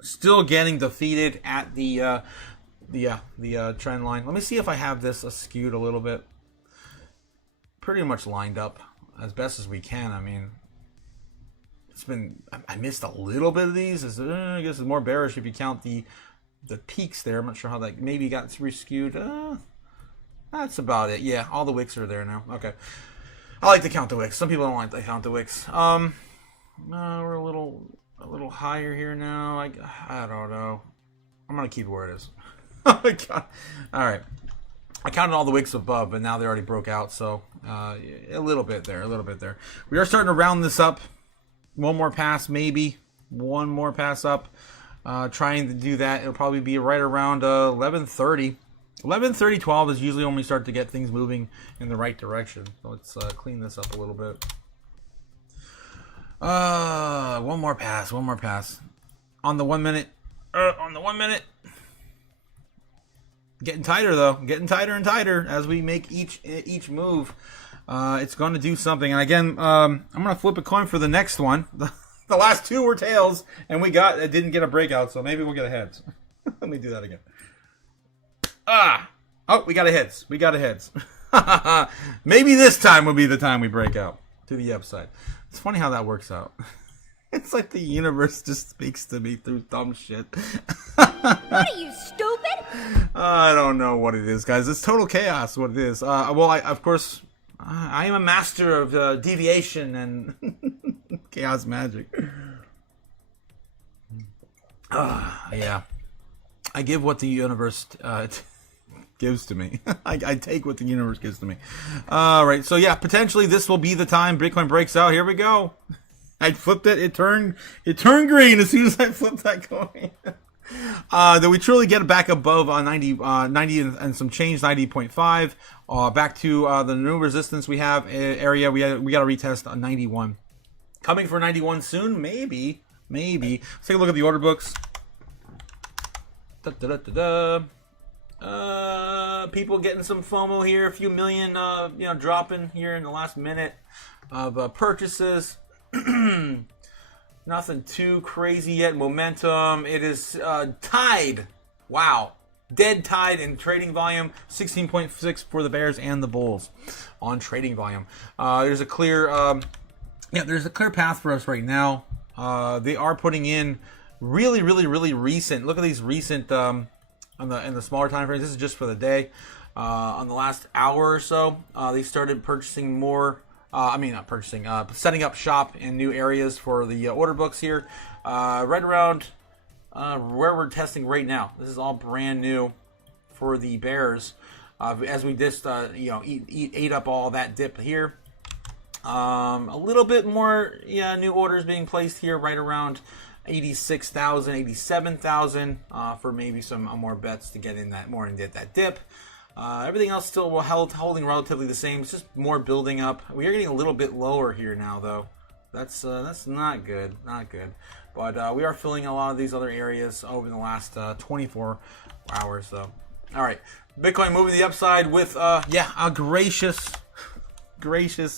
Still getting defeated at the trend line. Let me see if I have this skewed a little bit. Pretty much lined up as best as we can. I mean, I missed a little bit of these. I guess it's more bearish if you count the peaks there. I'm not sure how that maybe got re-skewed. That's about it. Yeah, all the wicks are there now. Okay. I like to count the wicks. Some people don't like to count the wicks. We're a little higher here now. I don't know. I'm going to keep it where it is. Oh my God. All right. I counted all the wicks above, but now they already broke out. So, a little bit there. We are starting to round this up. One more pass, maybe. One more pass up. Trying to do that. It'll probably be right around 11:30. 11:30, 12 is usually when we start to get things moving in the right direction. So let's clean this up a little bit. One more pass. On the 1 minute. Getting tighter though. Getting tighter and tighter as we make each move. It's going to do something. And again, I'm going to flip a coin for the next one. The last 2 were tails, and it didn't get a breakout, so maybe we'll get a heads. Let me do that again. Oh, we got a heads. Maybe this time will be the time we break out to the upside. It's funny how that works out. It's like the universe just speaks to me through dumb shit. What are you, stupid? I don't know what it is, guys. It's total chaos. What it is. Well, of course, I am a master of deviation and chaos magic. Yeah. I give what the universe gives to me. I take what the universe gives to me. All right. So yeah, potentially this will be the time Bitcoin breaks out. Here we go. I flipped it. It turned green as soon as I flipped that coin. That we truly get it back above 90 and some change, 90.5. Back to the new resistance we have area. We got to retest on 91. Coming for 91 soon, maybe. Let's take a look at the order books. People getting some FOMO here. A few million, dropping here in the last minute of purchases. Nothing too crazy yet. Momentum. It is tied. Wow. Dead tied in trading volume. 16.6 for the Bears and the Bulls on trading volume. There's a clear path for us right now. They are putting in really recent. Look at these recent in the smaller time frames. This is just for the day. On the last hour or so, they started purchasing more. Setting up shop in new areas for the order books here. Right around where we're testing right now. This is all brand new for the Bears. As we just ate up all that dip here. A little bit more new orders being placed here right around 86,000, 87,000 for maybe some more bets to get in that more and get that dip. Everything else still holding relatively the same. It's just more building up. We are getting a little bit lower here now, though. That's not good. But we are filling a lot of these other areas over the last 24 hours. So, all right, Bitcoin moving to the upside with a gracious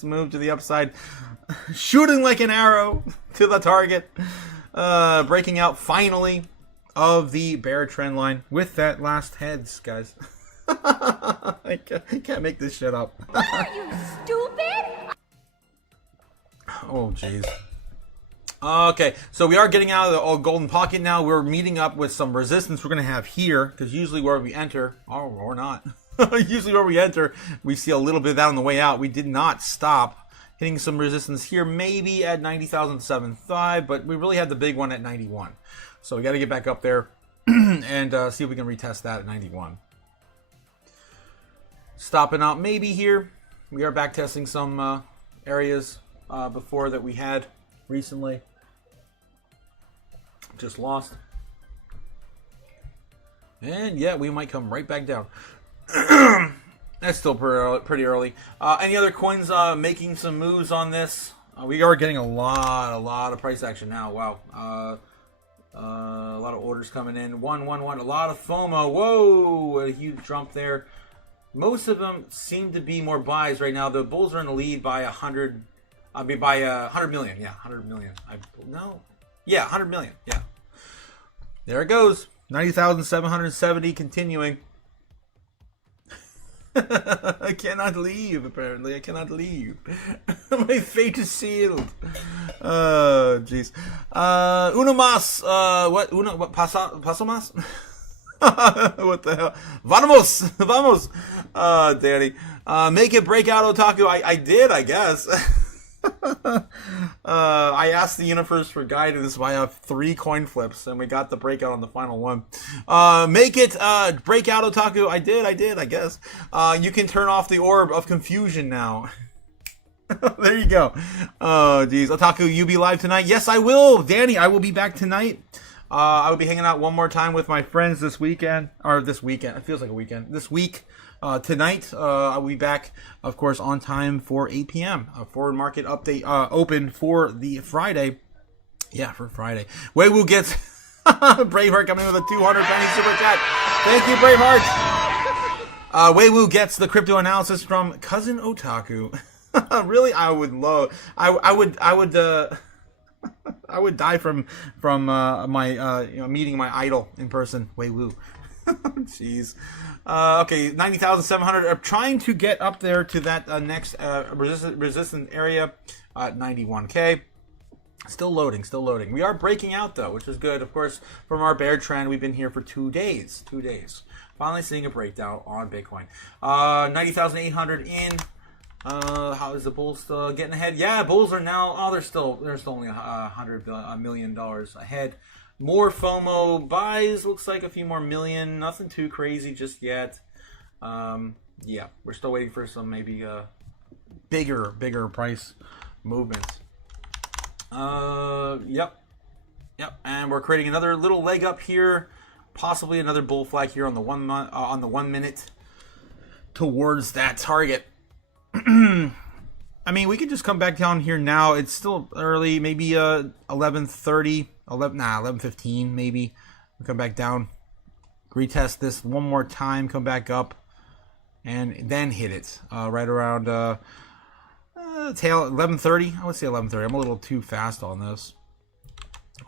move to the upside, shooting like an arrow to the target, breaking out finally of the bear trend line with that last heads, guys. I can't make this shit up. What are you, stupid? Oh, jeez. Okay, so we are getting out of the golden pocket now. We're meeting up with some resistance we're going to have here, because usually where we enter, or not, usually where we enter, we see a little bit of that on the way out. We did not stop. Hitting some resistance here, maybe at 90,075, but we really had the big one at 91. So we got to get back up there and see if we can retest that at 91. Stopping out maybe here. We are back testing some areas before that we had recently. Just lost. And yeah, we might come right back down. That's still pretty early. Any other coins making some moves on this? We are getting a lot of price action now. Wow. A lot of orders coming in. 111. A lot of FOMO. Whoa! A huge jump there. Most of them seem to be more buys right now. The bulls are in the lead by 100. I mean, by 100 million. Yeah, 100 million. Yeah, 100 million. Yeah. There it goes. 90,770 continuing. I cannot leave, apparently. I cannot leave. My fate is sealed. Jeez. Uno mas. What? Uno? What? Paso mas? What the hell? Vamos! Vamos! Danny. Make it breakout, Otaku. I did, I guess. I asked the universe for guidance via 3 coin flips, and we got the breakout on the final one. Make it breakout, Otaku. I did, I guess. You can turn off the orb of confusion now. There you go. Oh, geez. Otaku, you be live tonight? Yes, I will. Danny, I will be back tonight. I will be hanging out one more time with my friends this weekend. Or this weekend. It feels like a weekend. This week. Tonight, I'll be back, of course, on time for 8 p.m. A forward market update open for the Friday. Yeah, for Friday. Weiwu gets Braveheart coming in with a 200 penny super chat. Thank you, Braveheart. Weiwu gets the crypto analysis from Cousin Otaku. Really, I would love. I would die from my meeting my idol in person. Weiwu. Jeez. Okay, 90,700. I'm trying to get up there to that next resistant area at 91K. Still loading. We are breaking out, though, which is good. Of course, from our bear trend, we've been here for 2 days. 2 days. Finally seeing a breakdown on Bitcoin. 90,800 in. How is the bulls still getting ahead? Yeah, bulls are now. They're still only $100 million ahead. More FOMO buys, looks like a few more million. Nothing too crazy just yet. Yeah, we're still waiting for some maybe bigger price movements. Yep. And we're creating another little leg up here, possibly another bull flag here on the 1 minute towards that target. I mean, we could just come back down here now. It's still early, maybe 11:30. 11:15 maybe. We'll come back down, retest this one more time, come back up, and then hit it right around tail 11:30. I would say 11:30. I'm a little too fast on this.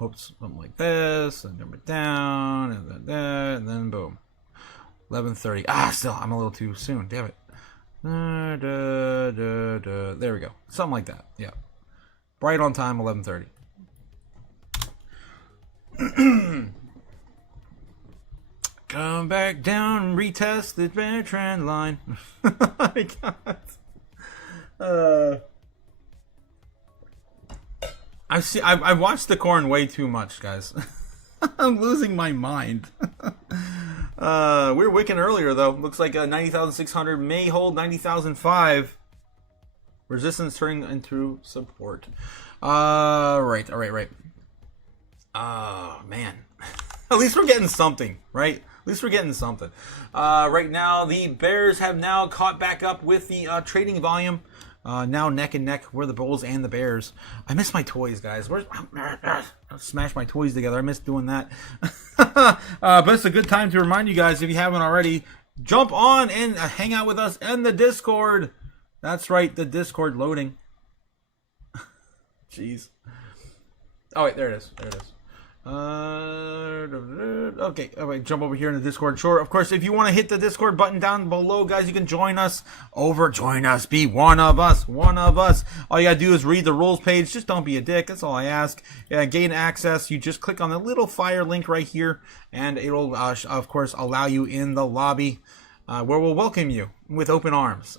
Oops, something like this, and jump it down, and then that, and then boom, 11:30. Still, I'm a little too soon. Damn it. There we go. Something like that. Yeah, right on time. 11:30. Come back down and retest the bear trend line. Oh my God. I've watched the corn way too much, guys. I'm losing my mind. We were wicking earlier though. Looks like 90,600 may hold 90,005. Resistance turning into support. Right. Oh, man. At least we're getting something, right? At least we're getting something. Right now, the bears have now caught back up with the trading volume. Now neck and neck. We're the bulls and the bears. I miss my toys, guys. I smash my toys together. I miss doing that. But it's a good time to remind you guys, if you haven't already, jump on and hang out with us in the Discord. That's right, the Discord loading. Jeez. Oh, wait, there it is. Okay, all right, jump over here in the Discord. Sure, of course, if you want to hit the Discord button down below, guys, you can join us, be one of us. All you gotta do is read the rules page. Just don't be a dick. That's all I ask. Gain access. You just click on the little fire link right here, and it'll, of course, allow you in the lobby, where we'll welcome you with open arms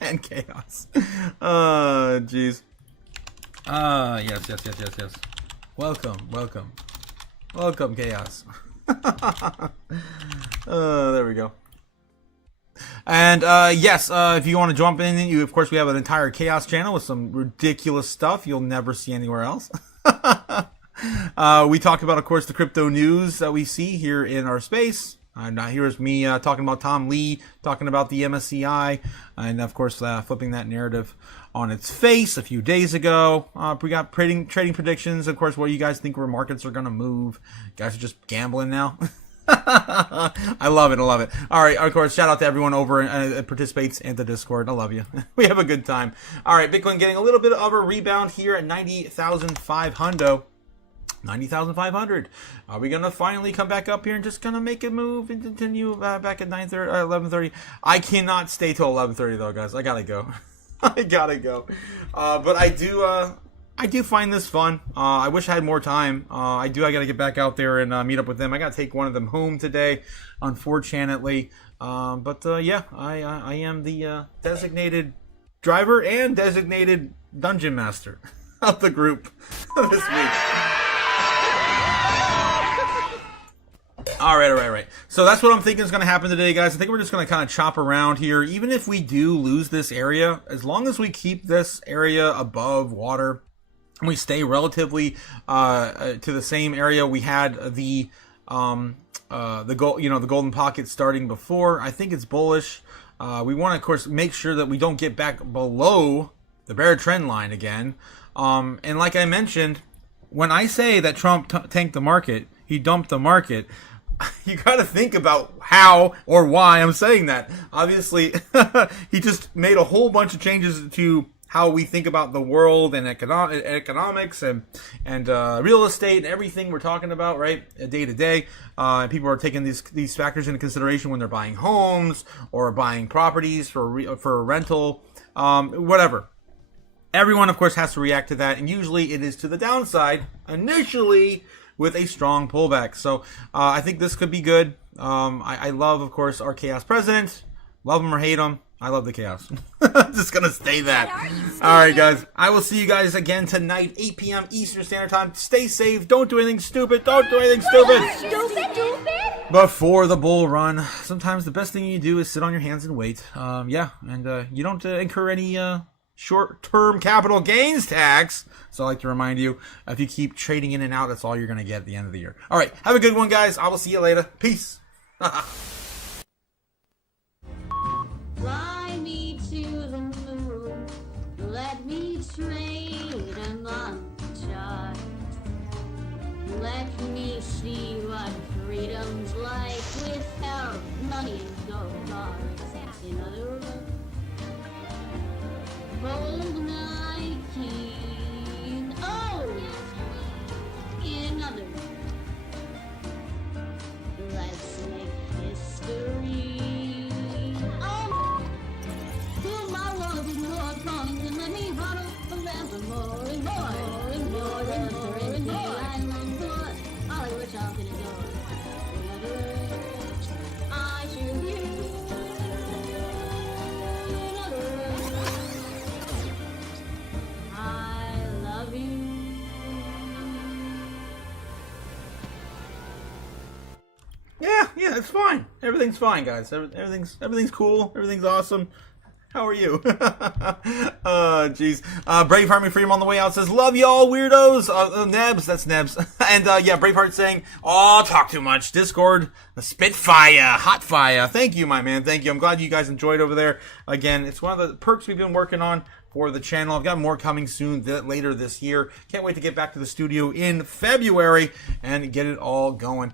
and chaos. Jeez. Yes. Welcome, chaos. There we go. And yes, if you want to jump in, of course, we have an entire chaos channel with some ridiculous stuff you'll never see anywhere else. We talk about, of course, the crypto news that we see here in our space. Here's me talking about Tom Lee, talking about the MSCI, and of course flipping that narrative on its face a few days ago. We got trading predictions, of course, what you guys think where markets are going to move. You guys are just gambling now. I love it. All right, of course, shout out to everyone over and participates in the Discord. I love you. We have a good time. All right, Bitcoin getting a little bit of a rebound here at 90,500. 90,500. Are we gonna finally come back up here and just gonna make it move and continue back at 11:30? I cannot stay till 11:30 though, guys. I gotta go. But I do find this fun. I wish I had more time. I gotta get back out there and meet up with them. I gotta take one of them home today, unfortunately. Yeah, I am the designated driver and designated dungeon master of the group this week. All right. So that's what I'm thinking is going to happen today, guys. I think we're just going to kind of chop around here. Even if we do lose this area, as long as we keep this area above water, and we stay relatively to the same area we had the golden pocket starting before, I think it's bullish. We want to, of course, make sure that we don't get back below the bear trend line again. And like I mentioned, when I say that Trump tanked the market, he dumped the market, you got to think about how or why I'm saying that. Obviously, he just made a whole bunch of changes to how we think about the world and economics and real estate and everything we're talking about, right, day to day. People are taking these factors into consideration when they're buying homes or buying properties for rental, whatever. Everyone, of course, has to react to that, and usually it is to the downside initially, with a strong pullback. So I think this could be good. I love, of course, our chaos president. Love him or hate him, I love the chaos. Just gonna stay that. All right, guys. I will see you guys again tonight, 8 p.m. Eastern Standard Time. Stay safe. Don't do anything stupid. Before the bull run. Sometimes the best thing you do is sit on your hands and wait. You don't incur any short-term capital gains tax. So I like to remind you, if you keep trading in and out, that's all you're going to get at the end of the year. All right, have a good one, guys. I will see you later. Peace. Fly me to the moon. Let me trade among the stars. Let me see what freedom's like without money and gold bars. In other words, hold my king. Oh! In other words, let's make history. Oh! Fill my world with more songs and let me huddle forever more and more and more and more and more. I long for all of which I'll get adored. In other words, I choose you. In other words, I love you. Yeah, it's fine. Everything's fine, guys. Everything's cool. Everything's awesome. How are you? Jeez. Braveheart Me Freedom on the way out says, love y'all, weirdos. Nebs, that's Nebs. And Braveheart saying, oh, talk too much. Discord, the Spitfire, hot fire. Thank you, my man. Thank you. I'm glad you guys enjoyed over there. Again, it's one of the perks we've been working on for the channel. I've got more coming soon later this year. Can't wait to get back to the studio in February and get it all going.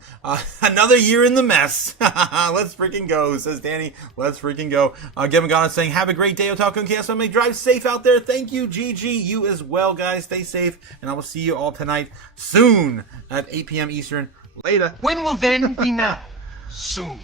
Another year in the mess. Let's freaking go, says Danny. Let's freaking go. Gavin Ghana saying, have a great day, Otaku and Chaos Family. Drive safe out there. Thank you, GG. You as well, guys. Stay safe, and I will see you all tonight soon at 8 p.m. Eastern. Later. When will then be now? Soon.